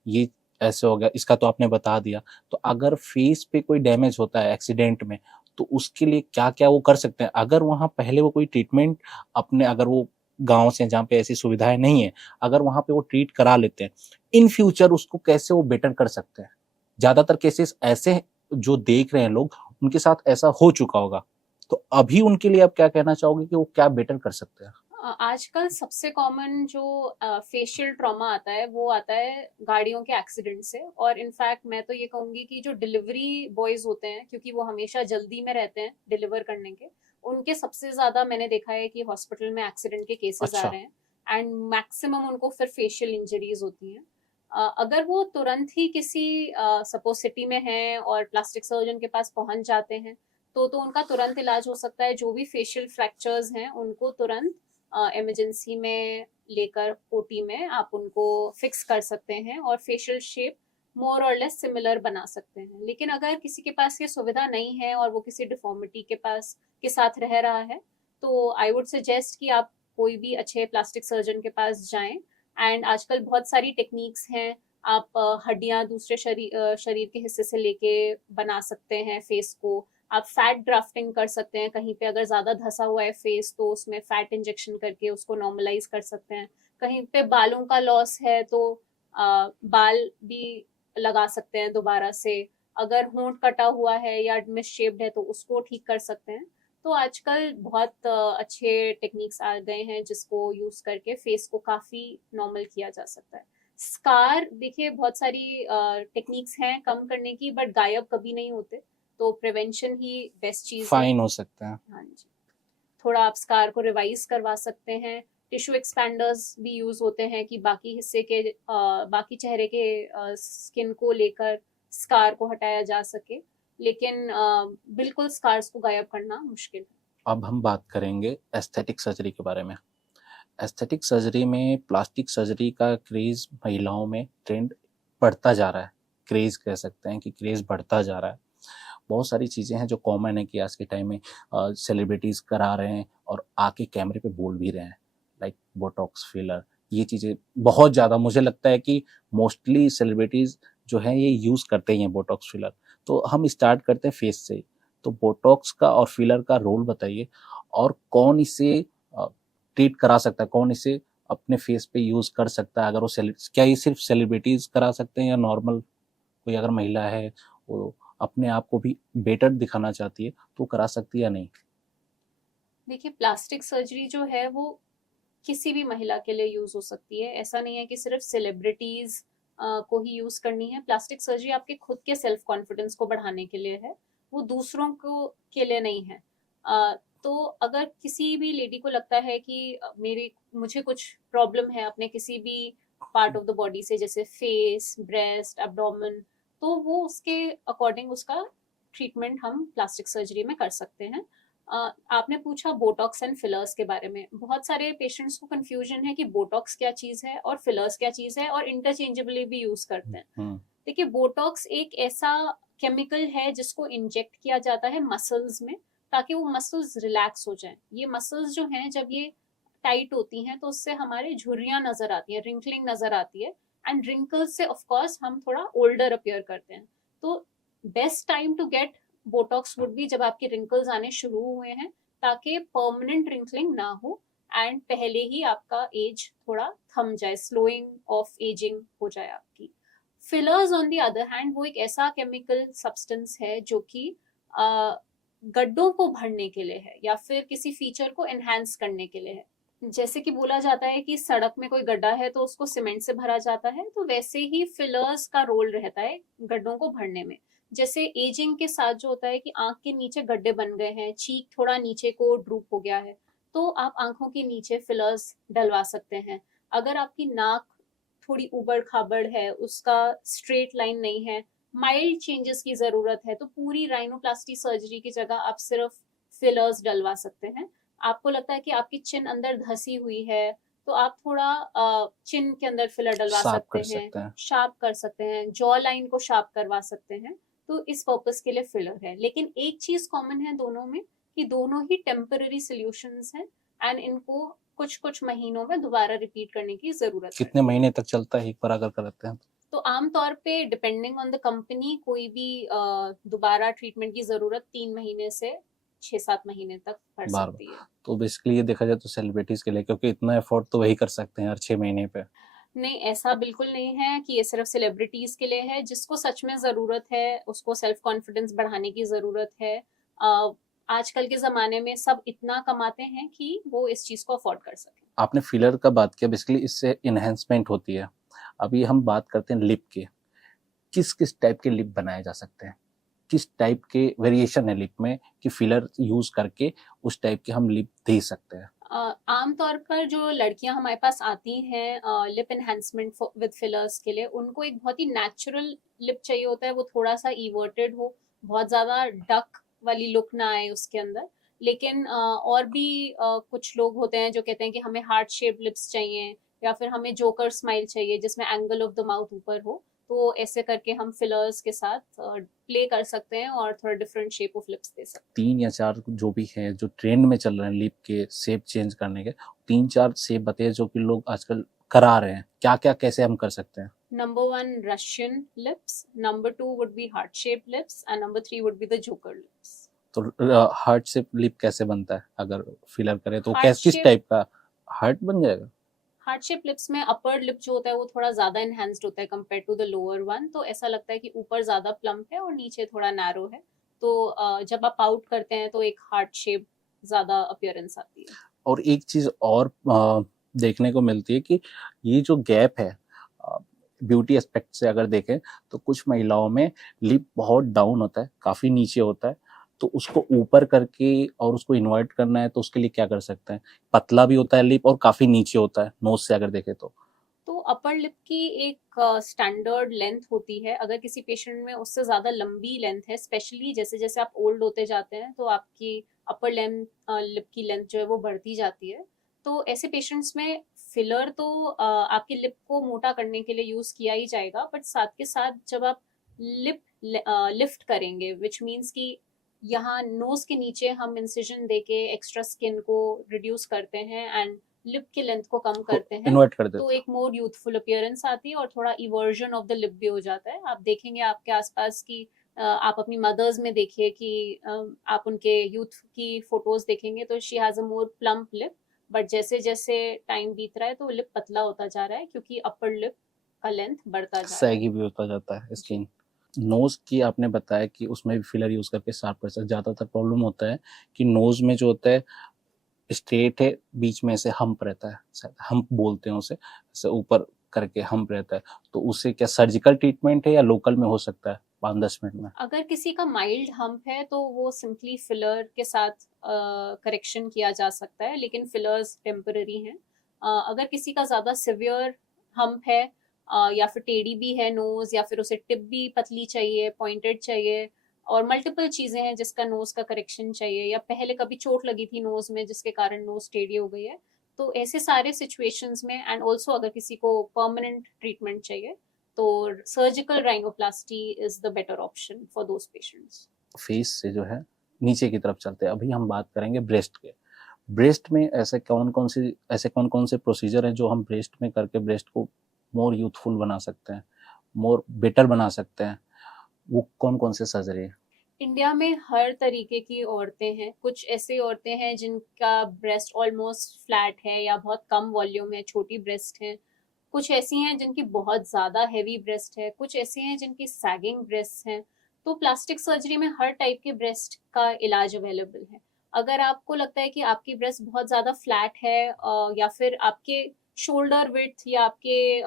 ये ऐसे हो गया, इसका तो आपने बता दिया। तो अगर फेस पे कोई डैमेज होता है एक्सीडेंट में, तो उसके लिए क्या-क्या वो कर सकते हैं? अगर वहाँ पहले वो कोई ट्रीटमेंट अपने, अगर वो गाँव से जहाँ पे ऐसी सुविधाएँ नहीं है, अगर वहाँ पे वो ट्रीट करा लेते हैं, इन फ्यूचर उसको कैसे वो बेटर कर सकते हैं? ज़्यादातर केसेस ऐसे जो देख रहे हैं लोग, उनके साथ ऐसा हो चुका होगा। तो अभी उनके लिए आप क्या कहना चाहोगे कि वो क्या बेटर कर सकते हैं? आजकल सबसे कॉमन जो फेशियल ट्रॉमा आता है वो आता है गाड़ियों के एक्सीडेंट से। और इनफैक्ट मैं तो ये कहूंगी कि जो डिलीवरी बॉयज होते हैं, क्योंकि वो हमेशा जल्दी में रहते हैं डिलीवर करने के, उनके सबसे ज्यादा मैंने देखा है कि हॉस्पिटल में एक्सीडेंट के केसेस आ अच्छा। रहे हैं, एंड मैक्सिमम उनको फिर फेशियल इंजरीज होती हैं। अगर वो तुरंत ही किसी सपोज सिटी में हैं और प्लास्टिक सर्जन के पास पहुंच जाते हैं, तो उनका तुरंत इलाज हो सकता है। जो भी फेशियल फ्रैक्चर्स हैं उनको तुरंत इमरजेंसी में लेकर ओटी में आप उनको फिक्स कर सकते हैं और फेशियल शेप मोर और लेस सिमिलर बना सकते हैं। लेकिन अगर किसी के पास ये सुविधा नहीं है और वो किसी डिफॉर्मिटी के साथ रह रहा है, तो आई वुड सजेस्ट कि आप कोई भी अच्छे प्लास्टिक सर्जन के पास जाएं। एंड आजकल बहुत सारी टेक्निक्स हैं। आप हड्डियां दूसरे शरीर के हिस्से से लेके बना सकते हैं फेस को। आप फैट ड्राफ्टिंग कर सकते हैं, कहीं पे अगर ज्यादा धसा हुआ है फेस तो उसमें फैट इंजेक्शन करके उसको नॉर्मलाइज कर सकते हैं। कहीं पे बालों का लॉस है तो बाल भी लगा सकते हैं दोबारा से। अगर होंठ कटा हुआ है या मिस शेप्ड है तो उसको ठीक कर सकते हैं। तो आजकल बहुत अच्छे टेक्निक्स आ गए हैं जिसको यूज करके फेस को काफी नॉर्मल किया जा सकता है। स्कार देखिए, बहुत सारी टेक्निक्स हैं कम करने की, बट गायब कभी नहीं होते। तो प्रिवेंशन ही बेस्ट चीज है। फाइन हो सकता है। हाँ जी। थोड़ा आप स्कार को रिवाइज करवा सकते हैं। टिश्यू एक्सपैंडर्स भी यूज होते हैं कि बाकी हिस्से के बाकी चेहरे के स्किन को लेकर स्कार को हटाया जा सके। लेकिन बिल्कुल स्कार्स को गायब करना मुश्किल है। अब हम बात करेंगे एस्थेटिक सर्जरी के बारे में। एस्थेटिक सर्जरी में प्लास्टिक सर्जरी का क्रेज महिलाओं में ट्रेंड बढ़ता जा रहा है। क्रेज कह सकते हैं कि क्रेज बढ़ता जा रहा है। बहुत सारी चीज़ें हैं जो कॉमन है कि आज के टाइम में सेलिब्रिटीज़ करा रहे हैं और आके कैमरे पे बोल भी रहे हैं, लाइक बोटॉक्स, फिलर। ये चीज़ें बहुत ज़्यादा मुझे लगता है कि मोस्टली सेलिब्रिटीज़ जो हैं ये यूज़ करते ही हैं बोटॉक्स, फिलर। तो हम स्टार्ट करते हैं फेस से। तो बोटॉक्स का और फिलर का रोल बताइए, और कौन इसे ट्रीट करा सकता है, कौन इसे अपने फेस पे यूज़ कर सकता है? अगर वो क्या ये सिर्फ सेलिब्रिटीज़ करा सकते हैं या नॉर्मल कोई अगर महिला है वो अपने आप को भी बेटर दिखाना चाहती है तो करा सकती है या नहीं? देखिए, प्लास्टिक सर्जरी जो है वो किसी भी महिला के लिए यूज हो सकती है। ऐसा नहीं है कि सिर्फ सेलिब्रिटीज को ही यूज करनी है। प्लास्टिक सर्जरी आपके खुद के सेल्फ कॉन्फिडेंस को बढ़ाने के लिए है, वो दूसरों को के लिए नहीं है। तो अगर किसी भी लेडी को लगता है कि मुझे कुछ प्रॉब्लम है अपने किसी भी पार्ट ऑफ द बॉडी से, जैसे फेस, ब्रेस्ट, एब्डोमेन, तो वो उसके अकॉर्डिंग उसका ट्रीटमेंट हम प्लास्टिक सर्जरी में कर सकते हैं। आपने पूछा बोटॉक्स एंड फिलर्स के बारे में। बहुत सारे पेशेंट्स को कंफ्यूजन है कि बोटॉक्स क्या चीज है और फिलर्स क्या चीज है, और इंटरचेंजेबली भी यूज करते हैं। देखिए, बोटॉक्स एक ऐसा केमिकल है जिसको इंजेक्ट किया जाता है मसल्स में, ताकि वो मसल्स रिलैक्स हो जाएं। ये मसल्स जो हैं जब ये टाइट होती हैं तो उससे हमारे झुर्रियां नजर आती हैं, रिंकलिंग नजर आती है। एंड रिंकल्स से ऑफ कोर्स हम थोड़ा ओल्डर अपियर करते हैं। तो best time to get Botox would be जब आपके रिंकल्स आने शुरू हुए हैं, ताकि परमानेंट रिंकलिंग ना हो एंड पहले ही आपका एज थोड़ा थम जाए, स्लोइंग ऑफ एजिंग हो जाए आपकी। Fillers on the other hand वो एक ऐसा केमिकल सब्सटेंस है जो कि गड्ढों को भरने के लिए है या फिर किसी फीचर को एनहांस करने के लिए है। जैसे कि बोला जाता है कि सड़क में कोई गड्ढा है तो उसको सीमेंट से भरा जाता है, तो वैसे ही फिलर्स का रोल रहता है गड्ढों को भरने में। जैसे एजिंग के साथ जो होता है कि आंख के नीचे गड्ढे बन गए हैं, चीक थोड़ा नीचे को ड्रूप हो गया है, तो आप आंखों के नीचे फिलर्स डलवा सकते हैं। अगर आपकी नाक थोड़ी उबड़ खाबड़ है, उसका स्ट्रेट लाइन नहीं है, माइल्ड चेंजेस की जरूरत है, तो पूरी राइनोप्लास्टी सर्जरी की जगह आप सिर्फ फिलर्स डलवा सकते हैं। आपको लगता है कि आपकी चिन अंदर धसी हुई है, तो आप थोड़ा चिन के अंदर फिलर डलवा साफ सकते कर हैं, सकते हैं। शार्प कर सकते हैं, जॉ लाइन को शार्प करवा सकते हैं। तो इस पर्पस के लिए फिलर है। लेकिन एक चीज कॉमन है दोनों में, कि दोनों ही टेम्पररी सोल्यूशंस हैं एंड इनको कुछ कुछ महीनों में दोबारा रिपीट करने की जरूरत है। कितने महीने तक चलता है एक बार अगर करते हैं? तो आमतौर पे डिपेंडिंग ऑन द कंपनी कोई भी दोबारा ट्रीटमेंट की जरूरत 3 महीने से 6-7 महीने तक पड़ बार सकती है। तो बेसिकली ये देखा जाए तो सेलिब्रिटीज के लिए, क्योंकि इतना एफर्ट तो वही कर सकते हैं हर 6 महीने पे। नहीं, ऐसा बिल्कुल नहीं है कि ये सिर्फ सेलिब्रिटीज के लिए है। जिसको सच में जरूरत है उसको सेल्फ कॉन्फिडेंस बढ़ाने की जरूरत है। आजकल के जमाने में सब इतना कमाते हैं कि वो इस चीज को अफोर्ड कर सके। आपने फिलर का बात किया, बेसिकली इससे इनहेंसमेंट होती है। अभी हम बात करते हैं लिप के। किस किस टाइप के लिप बनाए जा सकते हैं, किस टाइप के वेरिएशन है लिप में कि फिलर यूज करके उस टाइप के हम लिप दे सकते हैं? आमतौर पर जो लड़कियां हमारे पास आती हैं लिप एनहेंसमेंट विद फिलर्स के लिए, उनको एक बहुत ही नेचुरल लिप चाहिए होता है, वो थोड़ा सा इवर्टेड हो, बहुत ज्यादा डक वाली लुक ना आए उसके अंदर। लेकिन और भी कुछ लोग होते हैं जो कहते हैं कि हमें हार्ट शेप लिप्स चाहिए, या फिर हमें जोकर स्माइल चाहिए जिसमें एंगल ऑफ द माउथ ऊपर हो। तो ऐसे करके हम फिलर्स के साथ प्ले कर सकते हैं और थोड़ा डिफरेंट शेप ऑफ लिप्स दे सकते 3 या 4 जो भी हैं जो ट्रेंड में चल रहे हैं लिप के शेप चेंज करने के, 3-4 शेप बताइए जो कि लोग आजकल करा रहे हैं, क्या-क्या कैसे हम कर सकते हैं? हैं। Number 1 Russian lips, number 2 would be heart shape lips, and number 3 would be the joker lips. तो हार्ट शेप लिप कैसे बनता है अगर फिलर करें तो हार्ट कैस किस शेप टाइप का हार्ट बन जाएगा? हार्ट शेप लिप्स में अपर लिप जो होता है वो थोड़ा ज्यादा एनहेंस्ड होता है compare to the lower one, तो ऐसा लगता है कि ऊपर ज्यादा प्लम्प है और नीचे थोड़ा नैरो है। तो जब आप आउट करते हैं तो एक हार्ट शेप ज्यादा अपीयरेंस आती है। और एक चीज और देखने को मिलती है कि ये जो गैप है ब्यूटी एस्पेक्ट से अगर देखें तो कुछ महिलाओं में लिप बहुत डाउन होता है, काफी नीचे होता है, तो उसको ऊपर करके और उसको इन्वर्ट करना है तो उसके लिए क्या कर सकते हैं? पतला भी होता है लिप और काफी नीचे होता है नोज से अगर देखें तो अपर लिप की एक स्टैंडर्ड लेंथ होती है। अगर किसी पेशेंट में उससे ज्यादा लंबी लेंथ है, स्पेशली जैसे जैसे आप ओल्ड होते जाते हैं तो आपकी अपर लेंथ लिप की लेंथ जो है वो बढ़ती जाती है। तो ऐसे पेशेंट्स में फिलर तो आपकी लिप को मोटा करने के लिए यूज किया ही जाएगा, बट साथ के साथ जब आप लिप लिफ्ट करेंगे, विच मीन्स कि यहाँ नोज के नीचे हम इंसिजन देके एक्स्ट्रा स्किन को रिड्यूस करते हैं एंड लिप की लेंथ को कम तो करते हैं, इन्वर्ट कर तो देते एक मोर यूथफुल अपीयरेंस आती है और थोड़ा इवर्जन ऑफ द लिप भी हो जाता है। आप देखेंगे आपके आसपास की आप अपनी मदर्स में देखिए कि आप उनके यूथ की फोटोज देखेंगे तो she has a more plump lip, but जैसे जैसे टाइम बीत रहा है तो लिप पतला होता जा रहा है क्योंकि अपर लिप का लेंथ बढ़ता जा रहा है। सैगी भी होता जाता है जी। स्किन। नोज की आपने बताया कि उसमें भी फिलर यूज करके शार्प कर सकते, ज्यादातर प्रॉब्लम होता है कि नोज में जो होता है स्ट्रेट है, बीच में ऐसे हम्प रहता है, शायद हम्प बोलते हैं उसे, ऐसे ऊपर करके हम्प रहता है, तो उससे क्या सर्जिकल ट्रीटमेंट है या लोकल में हो सकता है 5-10 मिनट में? अगर किसी का माइल्ड हम्प है तो वो सिंपली फिलर के साथ करेक्शन किया जा सकता है, लेकिन फिलर्स टेम्पररी हैं। अगर किसी का ज़्यादा सिवियर हम्प है या फिर टेढ़ी भी है नोज, या फिर उसे टिप भी पतली चाहिए, पॉइंटेड चाहिए, और मल्टीपल चीज़ें हैं जिसका नोज का करेक्शन चाहिए, या पहले कभी चोट लगी थी नोज में जिसके कारण नोज टेढ़ी हो गई है, तो ऐसे सारे सिचुएशंस में, एंड ऑल्सो अगर किसी को परमानेंट ट्रीटमेंट चाहिए तो surgical rhinoplasty is the better option for those patients. Face से जो है नीचे की तरफ चलते हैं, अभी हम बात करेंगे ब्रेस्ट के। ब्रेस्ट में ऐसे कौन कौन से प्रोसीजर हैं जो हम ब्रेस्ट में करके ब्रेस्ट को मोर यूथफुल बना सकते हैं, मोर बेटर बना सकते हैं, वो कौन कौन से सर्जरी है? इंडिया में हर तरीके की औरतें हैं। कुछ ऐसी औरतें हैं जिनका ब्रेस्ट ऑलमोस्ट फ्लैट है या बहुत कम वॉल्यूम है, छोटी ब्रेस्ट है। कुछ ऐसी हैं जिनकी बहुत ज्यादा हैवी ब्रेस्ट है, कुछ ऐसी हैं जिनकी सैगिंग ब्रेस्ट हैं। तो प्लास्टिक सर्जरी में हर टाइप के ब्रेस्ट का इलाज अवेलेबल है। अगर आपको लगता है कि आपकी ब्रेस्ट बहुत ज्यादा फ्लैट है या फिर आपके शोल्डर विड्थ या आपके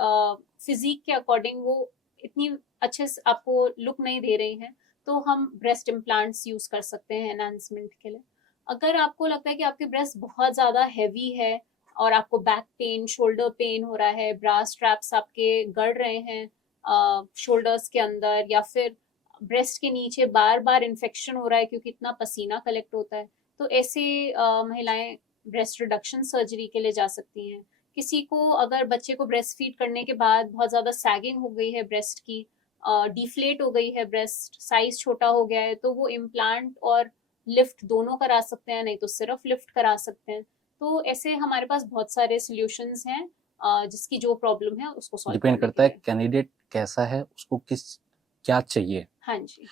फिजिक के अकॉर्डिंग वो इतनी अच्छे से आपको लुक नहीं दे रही हैं, तो हम ब्रेस्ट इम्प्लांट्स यूज कर सकते हैं एनहांसमेंट के लिए। अगर आपको लगता है कि आपकी ब्रेस्ट बहुत ज्यादा हैवी है और आपको बैक पेन, शोल्डर पेन हो रहा है, ब्रास स्ट्रैप्स आपके गड़ रहे हैं शोल्डर्स के अंदर, या फिर ब्रेस्ट के नीचे बार बार इन्फेक्शन हो रहा है क्योंकि इतना पसीना कलेक्ट होता है, तो ऐसे महिलाएं ब्रेस्ट रिडक्शन सर्जरी के लिए जा सकती हैं। किसी को अगर बच्चे को ब्रेस्ट फीड करने के बाद बहुत ज्यादा सैगिंग हो गई है ब्रेस्ट की, डिफ्लेट हो गई है ब्रेस्ट, साइज छोटा हो गया है, तो वो इम्प्लांट और लिफ्ट दोनों करा सकते हैं, नहीं तो सिर्फ लिफ्ट करा सकते हैं। तो ऐसे हमारे पास बहुत सारे सॉल्यूशंस हैं जिसकी जो प्रॉब्लम है उसको सॉल्व डिपेंड करने के करता है लिए। कैंडिडेट कैसा है, उसको किस क्या चाहिए। हाँ जी।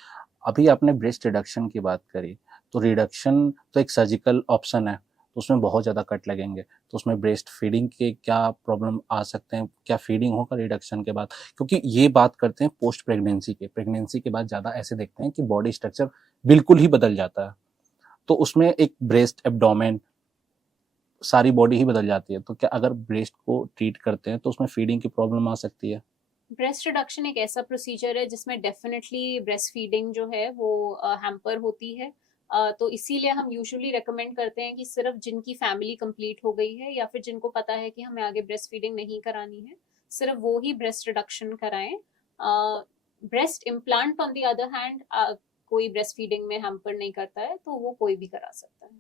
अभी आपने ब्रेस्ट रिडक्शन की बात करी, तो रिडक्शन तो एक सर्जिकल ऑप्शन है, तो उसमें बहुत ज़्यादा कट लगेंगे, तो उसमें ब्रेस्ट फीडिंग के क्या प्रॉब्लम आ सकते हैं, क्या फीडिंग होगा रिडक्शन के बाद? क्योंकि ये बात करते हैं पोस्ट प्रेगनेंसी के, प्रेगनेंसी के बाद ज़्यादा ऐसे देखते हैं कि बॉडी स्ट्रक्चर बिल्कुल ही बदल जाता है, तो उसमें एक ब्रेस्ट एब्डोमेन सारी बॉडी ही बदल जाती है, तो क्या अगर ब्रेस्ट को ट्रीट करते हैं तो उसमें फीडिंग की प्रॉब्लम आ सकती है? ब्रेस्ट रिडक्शन एक ऐसा प्रोसीजर है जिसमें डेफिनेटली ब्रेस्ट फीडिंग जो है वो हैम्पर होती है। तो इसीलिए हम यूजुअली रेकमेंड करते हैं कि सिर्फ जिनकी फैमिली कंप्लीट हो गई है या फिर जिनको पता है कि हमें आगे ब्रेस्ट फीडिंग नहीं करानी है, सिर्फ वो ही ब्रेस्ट रिडक्शन कराएं। Breast implant on the other hand कोई ब्रेस्ट फीडिंग में हैम्पर नहीं करता है, तो वो कोई भी करा सकता है।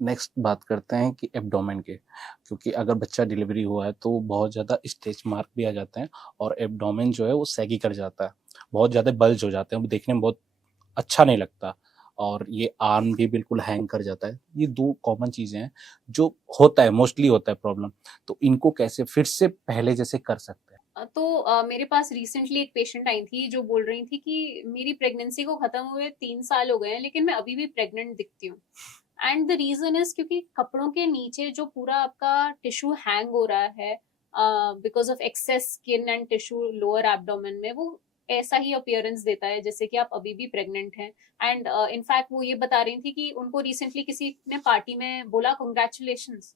नेक्स्ट बात करते हैं कि एब्डोमेन के, क्योंकि अगर बच्चा डिलीवरी हुआ है तो बहुत ज़्यादा स्ट्रेच मार्क भी आ जाते हैं और एब्डोमेन जो है वो सैगी कर जाता है, बहुत ज़्यादा बल्ज हो जाते हैं, वो देखने में बहुत अच्छा नहीं लगता और ये आर्म भी बिल्कुल हैंग कर जाता है। ये दो कॉमन चीज़ें हैं जो होता है, मोस्टली होता है प्रॉब्लम। तो इनको कैसे फिर से पहले जैसे कर सकते हैं? तो मेरे पास रिसेंटली एक पेशेंट आई थी जो बोल रही थी कि मेरी प्रेगनेंसी को खत्म हुए 3 साल हो गए हैं लेकिन मैं अभी भी प्रेग्नेंट दिखती हूँ। एंड द रीजन इज क्योंकि कपड़ों के नीचे जो पूरा आपका टिश्यू हैंग हो रहा है because of excess skin and tissue lower abdomen में, वो ऐसा ही अपियरेंस देता है जैसे कि आप अभी भी प्रेग्नेंट हैं। एंड इनफैक्ट वो ये बता रही थी कि उनको रिसेंटली किसी ने पार्टी में बोला कंग्रेचुलेशंस,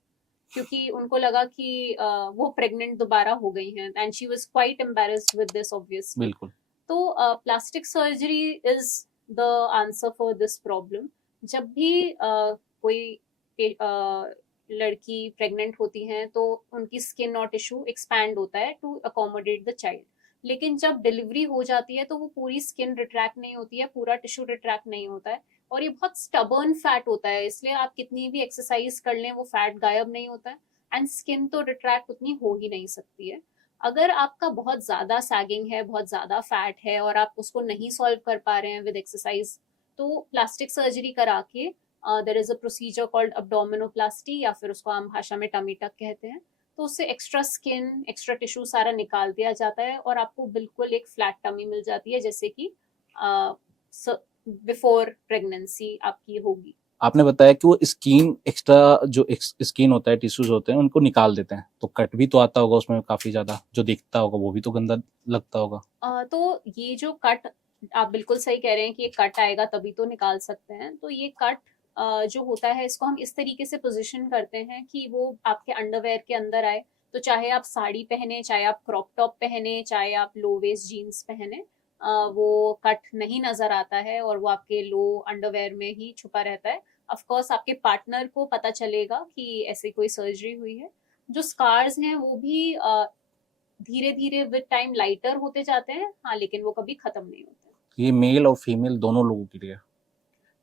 क्योंकि उनको लगा कि वो प्रेग्नेंट दोबारा हो गई हैं and she was quite embarrassed with this obviously. बिल्कुल। तो plastic surgery is the answer for this problem. जब भी कोई लड़की प्रेग्नेंट होती हैं तो उनकी स्किन और टिश्यू एक्सपैंड होता है टू अकोमोडेट द चाइल्ड। लेकिन जब डिलीवरी हो जाती है तो वो पूरी स्किन रिट्रैक्ट नहीं होती है, पूरा टिश्यू रिट्रैक्ट नहीं होता है, और ये बहुत स्टबर्न फैट होता है, इसलिए आप कितनी भी एक्सरसाइज कर लें वो फैट गायब नहीं होता है। एंड स्किन तो रिट्रैक्ट उतनी हो ही नहीं सकती है। अगर आपका बहुत ज्यादा सैगिंग है, बहुत ज्यादा फैट है और आप उसको नहीं सॉल्व कर पा रहे हैं विद एक्सरसाइज, तो प्लास्टिक सर्जरी करा के there is a procedure called abdominoplasty या फिर उसको आम भाषा में टमी टक कहते हैं। तो उससे एक्स्ट्रा स्किन एक्स्ट्रा टिश्यू सारा निकाल दिया जाता है और आपको बिल्कुल एक फ्लैट टमी मिल जाती है जैसे कि बिफोर प्रेगनेंसी आपकी होगी। आपने बताया कि वो स्किन एक्स्ट्रा जो स्किन होता है, टिश्यूज होते हैं, उनको निकाल देते हैं, तो कट भी तो आता होगा उसमें काफी ज्यादा, जो दिखता होगा वो भी तो गंदा लगता होगा। तो ये जो कट, आप बिल्कुल सही कह रहे हैं कि ये कट आएगा तभी तो निकाल सकते हैं। तो ये कट जो होता है इसको हम इस तरीके से पोजीशन करते हैं कि वो आपके अंडरवेयर के अंदर आए। तो चाहे आप साड़ी पहने, चाहे आप क्रॉप टॉप पहने, चाहे आप लो वेस्ट जीन्स पहने, वो कट नहीं नजर आता है और वो आपके लो अंडरवेयर में ही छुपा रहता है। ऑफ कोर्स आपके पार्टनर को पता चलेगा कि ऐसी कोई सर्जरी हुई है। जो स्कार्स हैं वो भी धीरे धीरे विद टाइम लाइटर होते जाते हैं, हाँ, लेकिन वो कभी खत्म नहीं होते। ये मेल और फीमेल दोनों लोगों के लिए?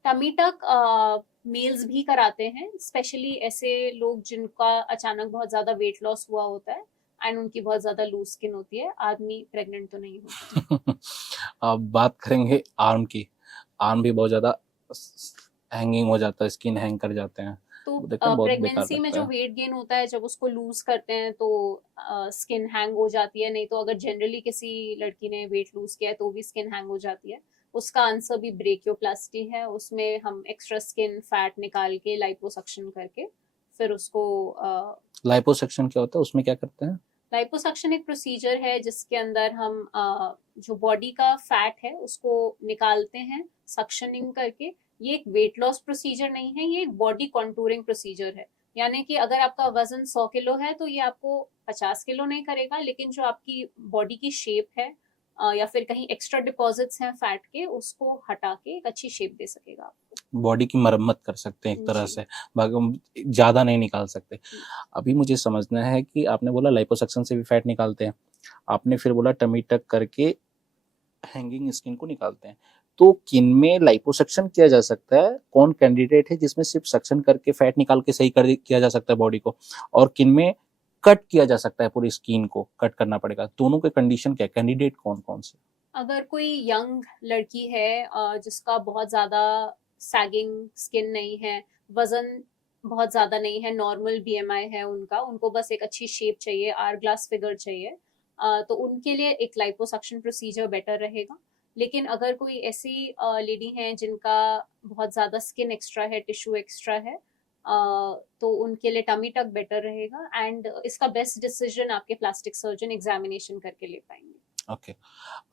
टमी टक मेल्स भी कराते हैं, स्पेशली ऐसे लोग जिनका अचानक बहुत ज्यादा वेट लॉस हुआ होता है एंड उनकी बहुत ज्यादा लूज स्किन होती है। आदमी प्रेग्नेंट तो नहीं होता है। अब बात करेंगे आर्म की। आर्म भी बहुत ज्यादा हैंगिंग हो जाता है, स्किन हैंग कर जाते हैं, तो वो देखने में बहुत बेकार प्रेगनेंसी में लगता जो है। वेट गेन होता है जब उसको लूज करते हैं तो स्किन हैंग हो जाती है। नहीं तो अगर जनरली किसी लड़की ने वेट लूज किया है तो भी स्किन हैंग हो जाती है। उसका आंसर भी ब्रेकियोप्लास्टी है। उसमें हम एक्स्ट्रा स्किन फैट निकाल के लाइपोसक्शन करके फिर उसको लाइपोसक्शन क्या होता है, उसमें क्या करते हैं? लाइपोसक्शन एक प्रोसीजर है जिसके अंदर हम जो बॉडी का फैट है उसको निकालते हैं सक्शनिंग करके। ये एक वेट लॉस प्रोसीजर नहीं है, ये एक बॉडी कॉन्टूरिंग प्रोसीजर है। यानी कि अगर आपका वजन 100 किलो है तो ये आपको 50 किलो नहीं करेगा, लेकिन जो आपकी बॉडी की शेप है या फिर कहीं एक्स्ट्रा डिपॉजिट्स हैं फैट के, उसको हटा के एक अच्छी शेप दे सकेगा आपको। बॉडी की मरम्मत कर सकते हैं एक तरह जी। से, बाकी हम ज्यादा नहीं निकाल सकते। अभी मुझे समझना है कि आपने बोला लाइपोसक्शन से भी फैट निकालते हैं, आपने फिर बोला टमी टक करके हैंगिंग स्किन को निकालते हैं, तो किन में लाइपोसक्शन किया जा सकता है? कौन कैंडिडेट है जिसमें सिर्फ सक्शन करके फैट निकाल के सही कर किया जा सकता है बॉडी को, और किन में कट किया जा सकता है, पूरी स्किन को कट करना पड़ेगा? दोनों के कंडीशन क्या है, कैंडिडेट कौन कौन से? अगर कोई यंग लड़की है जिसका बहुत ज्यादा सैगिंग स्किन नहीं है, वजन बहुत ज्यादा नहीं है, नॉर्मल बीएमआई है उनका, उनको बस एक अच्छी शेप चाहिए, आर ग्लास फिगर चाहिए, तो उनके लिए एक लाइपोसक्शन प्रोसीजर बेटर रहेगा। लेकिन अगर कोई ऐसी लेडी है जिनका बहुत ज्यादा स्किन एक्स्ट्रा है, टिश्यू एक्स्ट्रा है, तो उनके लिए टमी टक बेटर रहेगा। एंड इसका बेस्ट डिसीजन आपके प्लास्टिक सर्जन एग्जामिनेशन करके ले पाएंगे। ओके,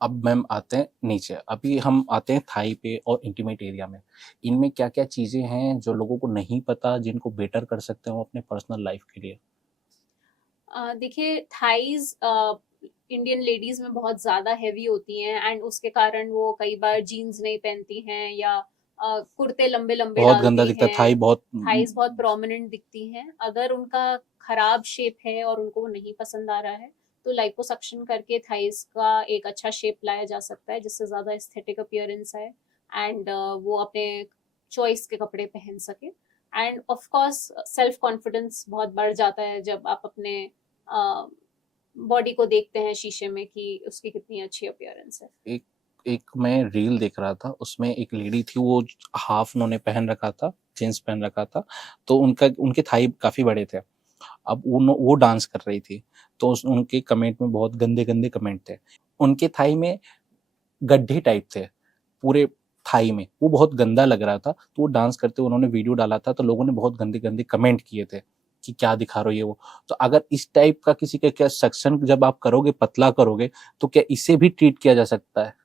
अब मैम आते हैं नीचे, अभी हम आते हैं थाई पे और इंटीमेट एरिया में। इनमें क्या क्या चीजें हैं जो लोगों को नहीं पता, जिनको बेटर कर सकते हो अपने पर्सनल लाइफ के लिए? देखिए थाइज इंडियन लेडीज में बहुत ज्यादा हैवी होती हैं एंड उसके कारण वो कई बार जीन्स नहीं पहनती हैं या कुर्ते लंबे लंबे बहुत गंदा डालती दिखता है, थाई हैं, बहुत थाइज बहुत प्रोमिनेंट दिखती हैं। अगर उनका खराब शेप है और उनको वो नहीं पसंद आ रहा है तो लाइपोसक्शन करके थाइज का एक अच्छा शेप लाया जा सकता है जिससे ज्यादा एस्थेटिक अपीयरेंस आए एंड वो अपने चॉइस के कपड़े पहन सके। End of course self confidence बहुत बढ़ जाता है जब आप अपने बॉडी को देखते हैं शीशे में कि उसकी कितनी अच्छी अपीयरेंस है। एक एक मैं रील देख रहा था, उसमें एक लेडी थी, वो हाफ उन्होंने पहन रखा था, जींस पहन रखा था, तो उनके थाई काफी बड़े थे। अब वो डांस कर रही थी, तो उनके कमेंट में बहुत गंदे गंदे कमेंट थे। उनके थाई में गड्ढे टाइप थे पूरे थाई में, वो बहुत गंदा लग रहा था। तो वो डांस करते हुए उन्होंने वीडियो डाला था, तो लोगों ने बहुत गंदे गंदे कमेंट किए थे कि क्या दिखा रहे हो ये वो। तो अगर इस टाइप का किसी का क्या सेक्शन जब आप करोगे, पतला करोगे, तो क्या इसे भी ट्रीट किया जा सकता है?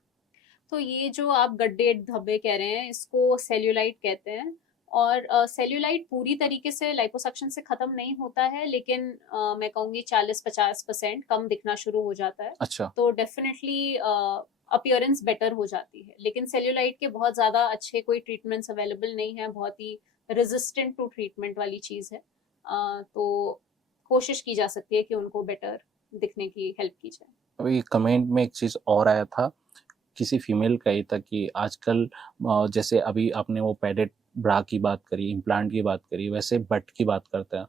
तो ये जो आप गड्ढे धब्बे कह रहे हैं इसको सेल्यूलाइट कहते हैं। और सेल्यूलाइट पूरी तरीके से लाइपोसक्शन से खत्म नहीं होता है लेकिन मैं कहूँगी 40-50% कम दिखना शुरू हो जाता है। अच्छा। तो डेफिनेटली अपीयरेंस बेटर हो जाती है, लेकिन सेल्यूलाइट के बहुत ज़्यादा अच्छे कोई ट्रीटमेंट्स अवेलेबल नहीं है, बहुत ही रेजिस्टेंट टू ट्रीटमेंट वाली चीज़ है। तो कोशिश की जा सकती है कि उनको बेटर दिखने की हेल्प की जाए। अभी कमेंट में एक चीज और आया था, किसी फीमेल का ही था कि आजकल जैसे अभी आपने वो पैडेड ब्रा की बात करी, इम्प्लांट की बात करी, वैसे बट की बात करते हैं,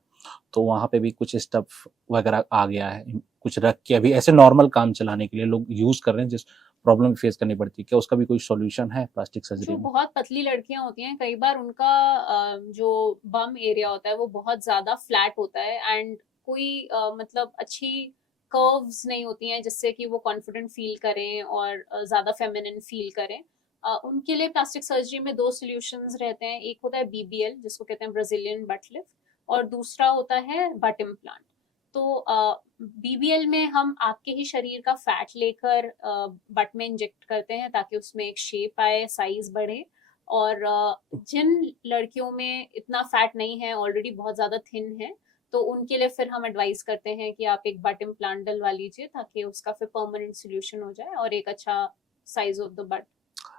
तो वहाँ पे भी कुछ स्टफ वगैरह आ गया है, कुछ रख के अभी ऐसे नॉर्मल काम चलाने के लिए लोग यूज कर रहे हैं, जिस प्रॉब्लम फेस करनी पड़ती है। क्या उसका भी कोई सॉल्यूशन है प्लास्टिक सर्जरी जो में? बहुत पतली लड़कियां होती हैं कई बार उनका जो बम एरिया होता है वो बहुत ज्यादा फ्लैट होता है एंड कोई मतलब अच्छी कर्व्स नहीं होती हैं जिससे कि वो कॉन्फिडेंट फील करें और ज्यादा फेमिनिन फील करें। उनके लिए प्लास्टिक सर्जरी में दो सॉल्यूशंस रहते हैं, एक होता है बीबीएल जिसको कहते हैं ब्राजीलियन बट लिफ्ट, और दूसरा होता है बट इम्प्लांट। तो बीबीएल में हम आपके ही शरीर का फैट लेकर बट में इंजेक्ट करते हैं ताकि उसमें एक शेप आए, साइज बढ़े। और जिन लड़कियों में इतना फैट नहीं है, ऑलरेडी बहुत ज्यादा थिन है, तो उनके लिए फिर हम एडवाइस करते हैं कि आप एक बट इम्प्लांट डलवा लीजिए ताकि उसका फिर परमानेंट सोल्यूशन हो जाए और एक अच्छा size of the but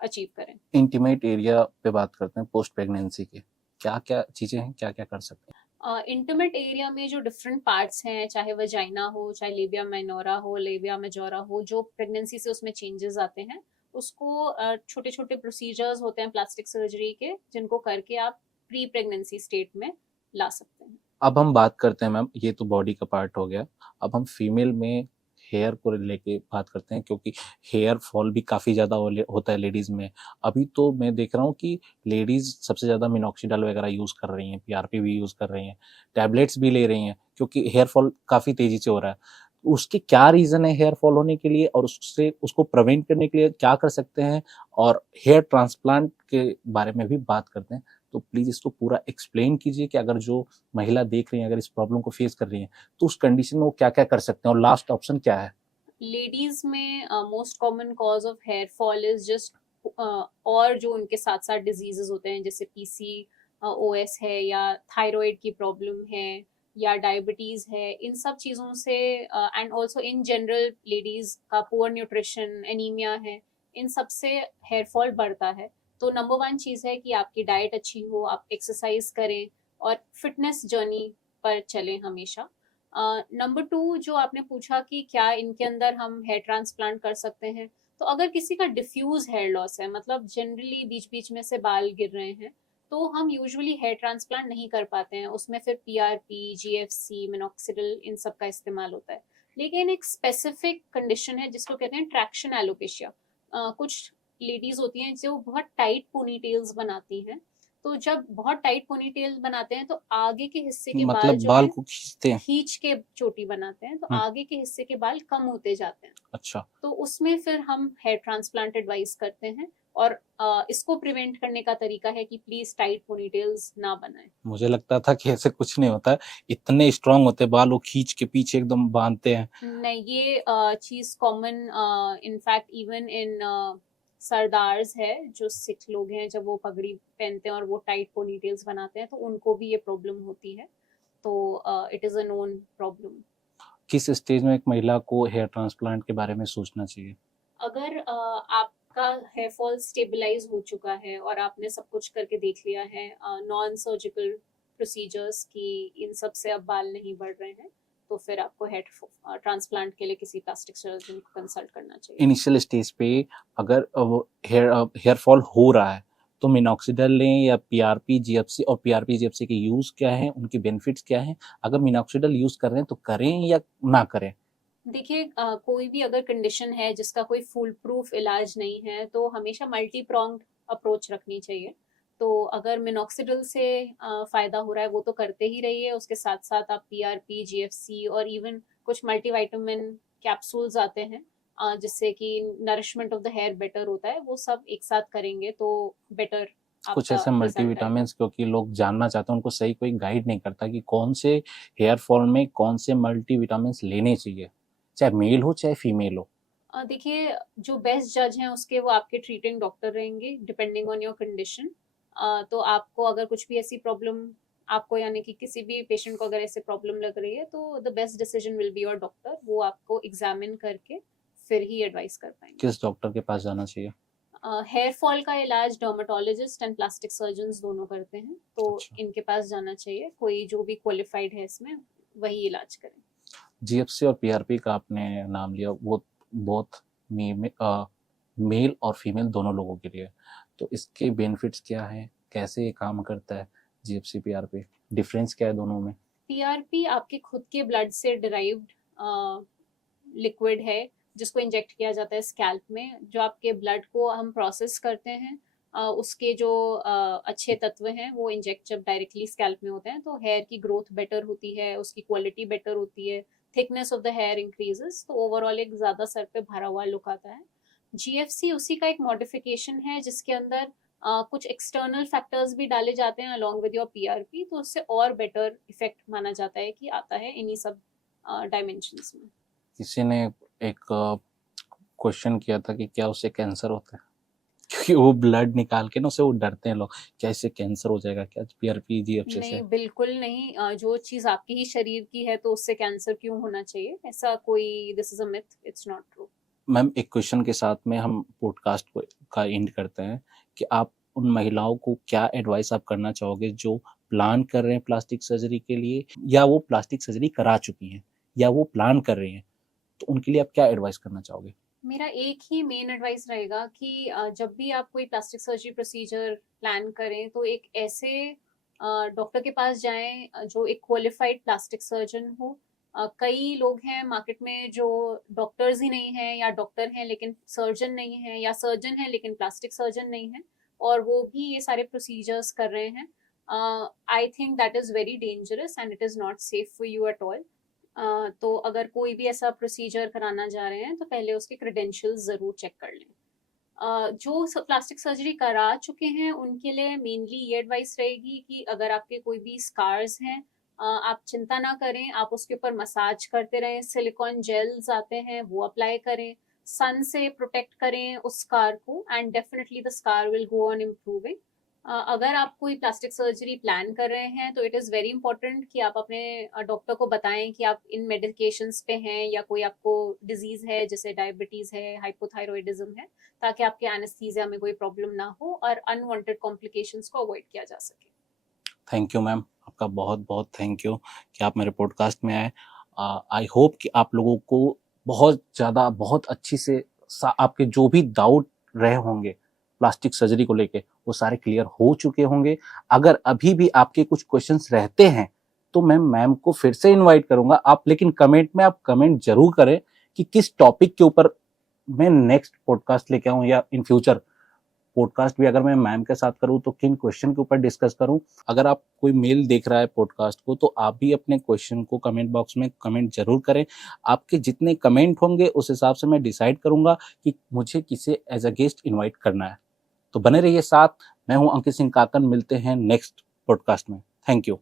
achieve करें। इंटीमेट एरिया पे बात करते हैं पोस्ट प्रेगनेंसी के, क्या क्या चीजें हैं, क्या क्या कर सकते हैं? इंटीमेट एरिया में जो डिफरेंट पार्ट्स हैं, चाहे वजाइना हो, चाहे लेबिया माइनोरा हो, लेबिया मेजोरा हो, जो प्रेगनेंसी से उसमें चेंजेस आते हैं, उसको छोटे छोटे प्रोसीजर्स होते हैं प्लास्टिक सर्जरी के जिनको करके आप प्री प्रेगनेंसी स्टेट में ला सकते हैं। अब हम बात करते हैं मैम, ये तो बॉडी का पार्ट हो गया, अब हम फीमेल में हेयर को लेके बात करते हैं, क्योंकि हेयर फॉल भी काफ़ी ज़्यादा होता है लेडीज़ में। अभी तो मैं देख रहा हूँ कि लेडीज़ सबसे ज़्यादा मिनॉक्सिडिल वगैरह यूज़ कर रही हैं, पीआरपी भी यूज़ कर रही हैं, टैबलेट्स भी ले रही हैं, क्योंकि हेयर फॉल काफ़ी तेज़ी से हो रहा है। उसके क्या रीज़न है हेयर फॉल होने के लिए, और उससे उसको प्रिवेंट करने के लिए क्या कर सकते हैं, और हेयर ट्रांसप्लांट के बारे में भी बात करते हैं। तो प्लीज़ इसको पूरा एक्सप्लेन कीजिए कि अगर जो महिला देख रही हैं, अगर इस प्रॉब्लम को फेस कर रही हैं, तो उस कंडीशन में वो क्या क्या कर सकते हैं, और लास्ट ऑप्शन क्या है? लेडीज में most common cause of hair fall is just, और जो उनके साथ साथ डिजीजेस होते हैं जैसे पीसी ओएस है या थायराइड की प्रॉब्लम है या डायबिटीज है, इन सब चीजों से and also in general ladies का पुअर न्यूट्रिशन, एनीमिया है, इन सब से हेयर फॉल बढ़ता है। तो नंबर वन चीज है कि आपकी डाइट अच्छी हो, आप एक्सरसाइज करें और फिटनेस जर्नी पर चलें हमेशा। नंबर टू, जो आपने पूछा कि क्या इनके अंदर हम हेयर ट्रांसप्लांट कर सकते हैं, तो अगर किसी का डिफ्यूज हेयर लॉस है, मतलब जनरली बीच बीच में से बाल गिर रहे हैं, तो हम यूजुअली हेयर ट्रांसप्लांट नहीं कर पाते हैं, उसमें फिर पीआरपी, जीएफसी, मिनॉक्सिडिल, इन सब का इस्तेमाल होता है। लेकिन एक स्पेसिफिक कंडीशन है जिसको कहते हैं ट्रैक्शन एलोपेशिया। कुछ लेडीज होती हैं जो बहुत टाइट पोनीटेल्स बनाती हैं, तो जब बहुत टाइट पोनीटेल बनाते हैं तो आगे के हिस्से के बाल मतलब जो बाल है को खींचते हैं? खींच के चोटी बनाते हैं, तो आगे के हिस्से के बाल कम होते जाते हैं। अच्छा। तो उसमें फिर हम हेयर ट्रांसप्लांट एडवाइस करते हैं। और इसको प्रिवेंट करने का तरीका है कि प्लीज टाइट पोनीटेल्स ना बनाएं। मुझे लगता था कि ऐसे कुछ नहीं होता है, इतने स्ट्रांग होते हैं बाल, वो खींच के पीछे एकदम बांधते हैं। नहीं, ये चीज common, in fact even in sardars है, जो सिख लोग हैं, जब वो पगड़ी पहनते हैं और वो टाइट पोनीटेल्स बनाते हैं तो उनको भी ये प्रॉब्लम होती है। तो it is a known problem. किस स्टेज में एक महिला को हेयर ट्रांसप्लांट के बारे में सोचना चाहिए? अगर आपका हेयर फॉल स्टेबलाइज हो चुका है और आपने सब कुछ करके देख लिया है, नॉन सर्जिकल प्रोसीजर्स की इन सब से अब बाल नहीं बढ़ रहे हैं, तो फिर आपको हेयर ट्रांसप्लांट के लिए किसी प्लास्टिक सर्जन को कंसल्ट करना चाहिए। इनिशियल स्टेज पे अगर वो हेयर फॉल हो रहा है तो मिनॉक्सिडिल लें या पीआरपी जीएफसी, और पीआरपी जीएफसी के यूज क्या है, उनके बेनिफिट्स क्या हैं? अगर मिनॉक्सिडिल यूज कर रहे हैं तो करें या ना करें? देखिए, कोई भी अगर कंडीशन है जिसका कोई फुल प्रूफ इलाज नहीं है तो हमेशा मल्टी प्रोंग्ड अप्रोच रखनी चाहिए। तो अगर मिनॉक्सिडिल से फायदा हो रहा है वो तो करते ही रहिए, उसके साथ साथ आप पीआरपी, जीएफसी और इवन कुछ मल्टीविटामिन कैप्सूल्स आते हैं जिससे कि nourishment of the hair better होता है, वो सब एक साथ करेंगे तो बेटर कुछ आपका ऐसे रिजल्ट आएगा। मल्टीविटामिन्स, क्योंकि लोग जानना चाहते हैं, उनको सही कोई गाइड नहीं करता कि कौन से हेयर फॉल में कौन से मल्टीविटामिन्स लेने चाहिए, चाहे मेल हो चाहे फीमेल हो। देखिए, जो बेस्ट जज हैं उसके वो आपके ट्रीटिंग डॉक्टर रहेंगे डिपेंडिंग ऑन योर कंडीशन। तो आपको अगर कुछ भी ऐसी प्रॉब्लम, आपको यानी कि किसी भी पेशेंट को अगर ऐसे प्रॉब्लम लग रही है तो the best decision will be your doctor, वो आपको एग्जामिन करके फिर ही एडवाइस कर पाएंगे। किस डॉक्टर के पास जाना चाहिए? हेयर फॉल का इलाज डर्माटोलॉजिस्ट एंड प्लास्टिक सर्जन्स दोनों करते हैं, तो अच्छा। इनके पास जाना चाहिए, कोई जो भी क्वालिफाइड है इसमें वही इलाज करें। जीएफसी और पीआरपी का आपने नाम लिया, वो बहुत मेल और फीमेल दोनों लोगों के लिए, तो इसके बेनिफिट्स क्या हैं, कैसे ये काम करता है? जीएफसी पीआरपी, डिफरेंस क्या है दोनों में? पीआरपी आपके खुद के ब्लड से डिराइव्ड लिक्विड है जिसको इंजेक्ट किया जाता है स्कैल्प में। जो आपके ब्लड को हम प्रोसेस करते हैं, उसके जो अच्छे तत्व हैं वो इंजेक्ट जब डायरेक्टली स्कैल्प में होते हैं तो हेयर की ग्रोथ बेटर होती है, उसकी क्वालिटी बेटर होती है, thickness of the hair increases, तो ओवरऑल एक ज्यादा सर पे भरा हुआ लुक आता है। जीएफसी उसी का एक मॉडिफिकेशन है जिसके अंदर कुछ एक्सटर्नल फैक्टर्स भी डाले जाते हैं अलोंग विद योर पीआरपी, तो उससे और बेटर इफेक्ट माना जाता है कि आता है इन्हीं सब डायमेंशंस में। किसी ने एक क्वेश्चन किया था कि क्या उससे कैंसर होता है, क्योंकि वो ब्लड निकाल के ना उसे वो डरते हैं लोग, क्या इससे कैंसर हो जाएगा क्या पीआरपी जीएफसी नहीं, से? बिल्कुल नहीं। जो चीज आपके ही शरीर की है तो उससे कैंसर क्यों होना चाहिए, ऐसा कोई, this is a myth, it's not true. Ma'am, एक क्वेश्चन के साथ में हम पॉडकास्ट को का एंड करते हैं कि आप उन महिलाओं को क्या एडवाइस आप करना चाहोगे जो प्लान कर रहे हैं प्लास्टिक सर्जरी के लिए, या वो प्लास्टिक सर्जरी करा चुकी हैं, या वो प्लान कर रही हैं, तो उनके लिए आप क्या एडवाइस करना चाहोगे? मेरा एक ही मेन एडवाइस रहेगा कि जब भी आप कोई प्लास्टिक सर्जरी प्रोसीजर प्लान करें तो एक ऐसे डॉक्टर के पास जाएं जो एक क्वालिफाइड प्लास्टिक सर्जन हो। कई लोग हैं मार्केट में जो डॉक्टर्स ही नहीं हैं या डॉक्टर हैं लेकिन सर्जन नहीं है, या सर्जन है लेकिन प्लास्टिक सर्जन नहीं है, और वो भी ये सारे प्रोसीजर्स कर रहे हैं। I think that is very dangerous and it is not safe for you at all. तो अगर कोई भी ऐसा प्रोसीजर कराना जा रहे हैं तो पहले उसके क्रेडेंशियल्स ज़रूर चेक कर लें। जो प्लास्टिक सर्जरी करा चुके हैं उनके लिए मेनली ये एडवाइस रहेगी कि अगर आपके कोई भी स्कार्स हैं, आप चिंता ना करें, आप उसके ऊपर मसाज करते रहें, सिलिकॉन जेल्स आते हैं वो अप्लाई करें, सन से प्रोटेक्ट करें उस स्कार को, and definitely the scar will go on improving. अगर आप कोई प्लास्टिक सर्जरी प्लान कर रहे हैं तो इट इज़ वेरी इंपॉर्टेंट कि आप अपने डॉक्टर को बताएं कि आप इन मेडिकेशंस पे हैं या कोई आपको डिजीज है जैसे डायबिटीज है, हाइपोथायरॉयडिज्म है, ताकि आपके एनेस्थीसिया में कोई प्रॉब्लम ना हो और अनवांटेड कॉम्प्लिकेशंस को अवॉइड किया जा सके। थैंक यू मैम, आपका बहुत बहुत थैंक यू कि आप मेरे पॉडकास्ट में आए। आई होप कि आप लोगों को बहुत ज़्यादा, बहुत अच्छी से आपके जो भी डाउट रहे होंगे प्लास्टिक सर्जरी को लेके, वो सारे क्लियर हो चुके होंगे। अगर अभी भी आपके कुछ क्वेश्चंस रहते हैं तो मैं मैम को फिर से इनवाइट करूंगा, आप लेकिन कमेंट में आप कमेंट जरूर करें कि किस टॉपिक के ऊपर मैं नेक्स्ट पॉडकास्ट लेके आऊं, या इन फ्यूचर पॉडकास्ट भी अगर मैं मैम के साथ करूं तो किन क्वेश्चन के ऊपर डिस्कस करूं। अगर आप कोई मेल देख रहा है पॉडकास्ट को तो आप भी अपने क्वेश्चन को कमेंट बॉक्स में कमेंट जरूर करें। आपके जितने कमेंट होंगे उस हिसाब से मैं डिसाइड करूंगा कि मुझे किसे एज अ गेस्ट इन्वाइट करना है। तो बने रहिए साथ। मैं हूं अंकित सिंह काकन, मिलते हैं नेक्स्ट पॉडकास्ट में। Thank you.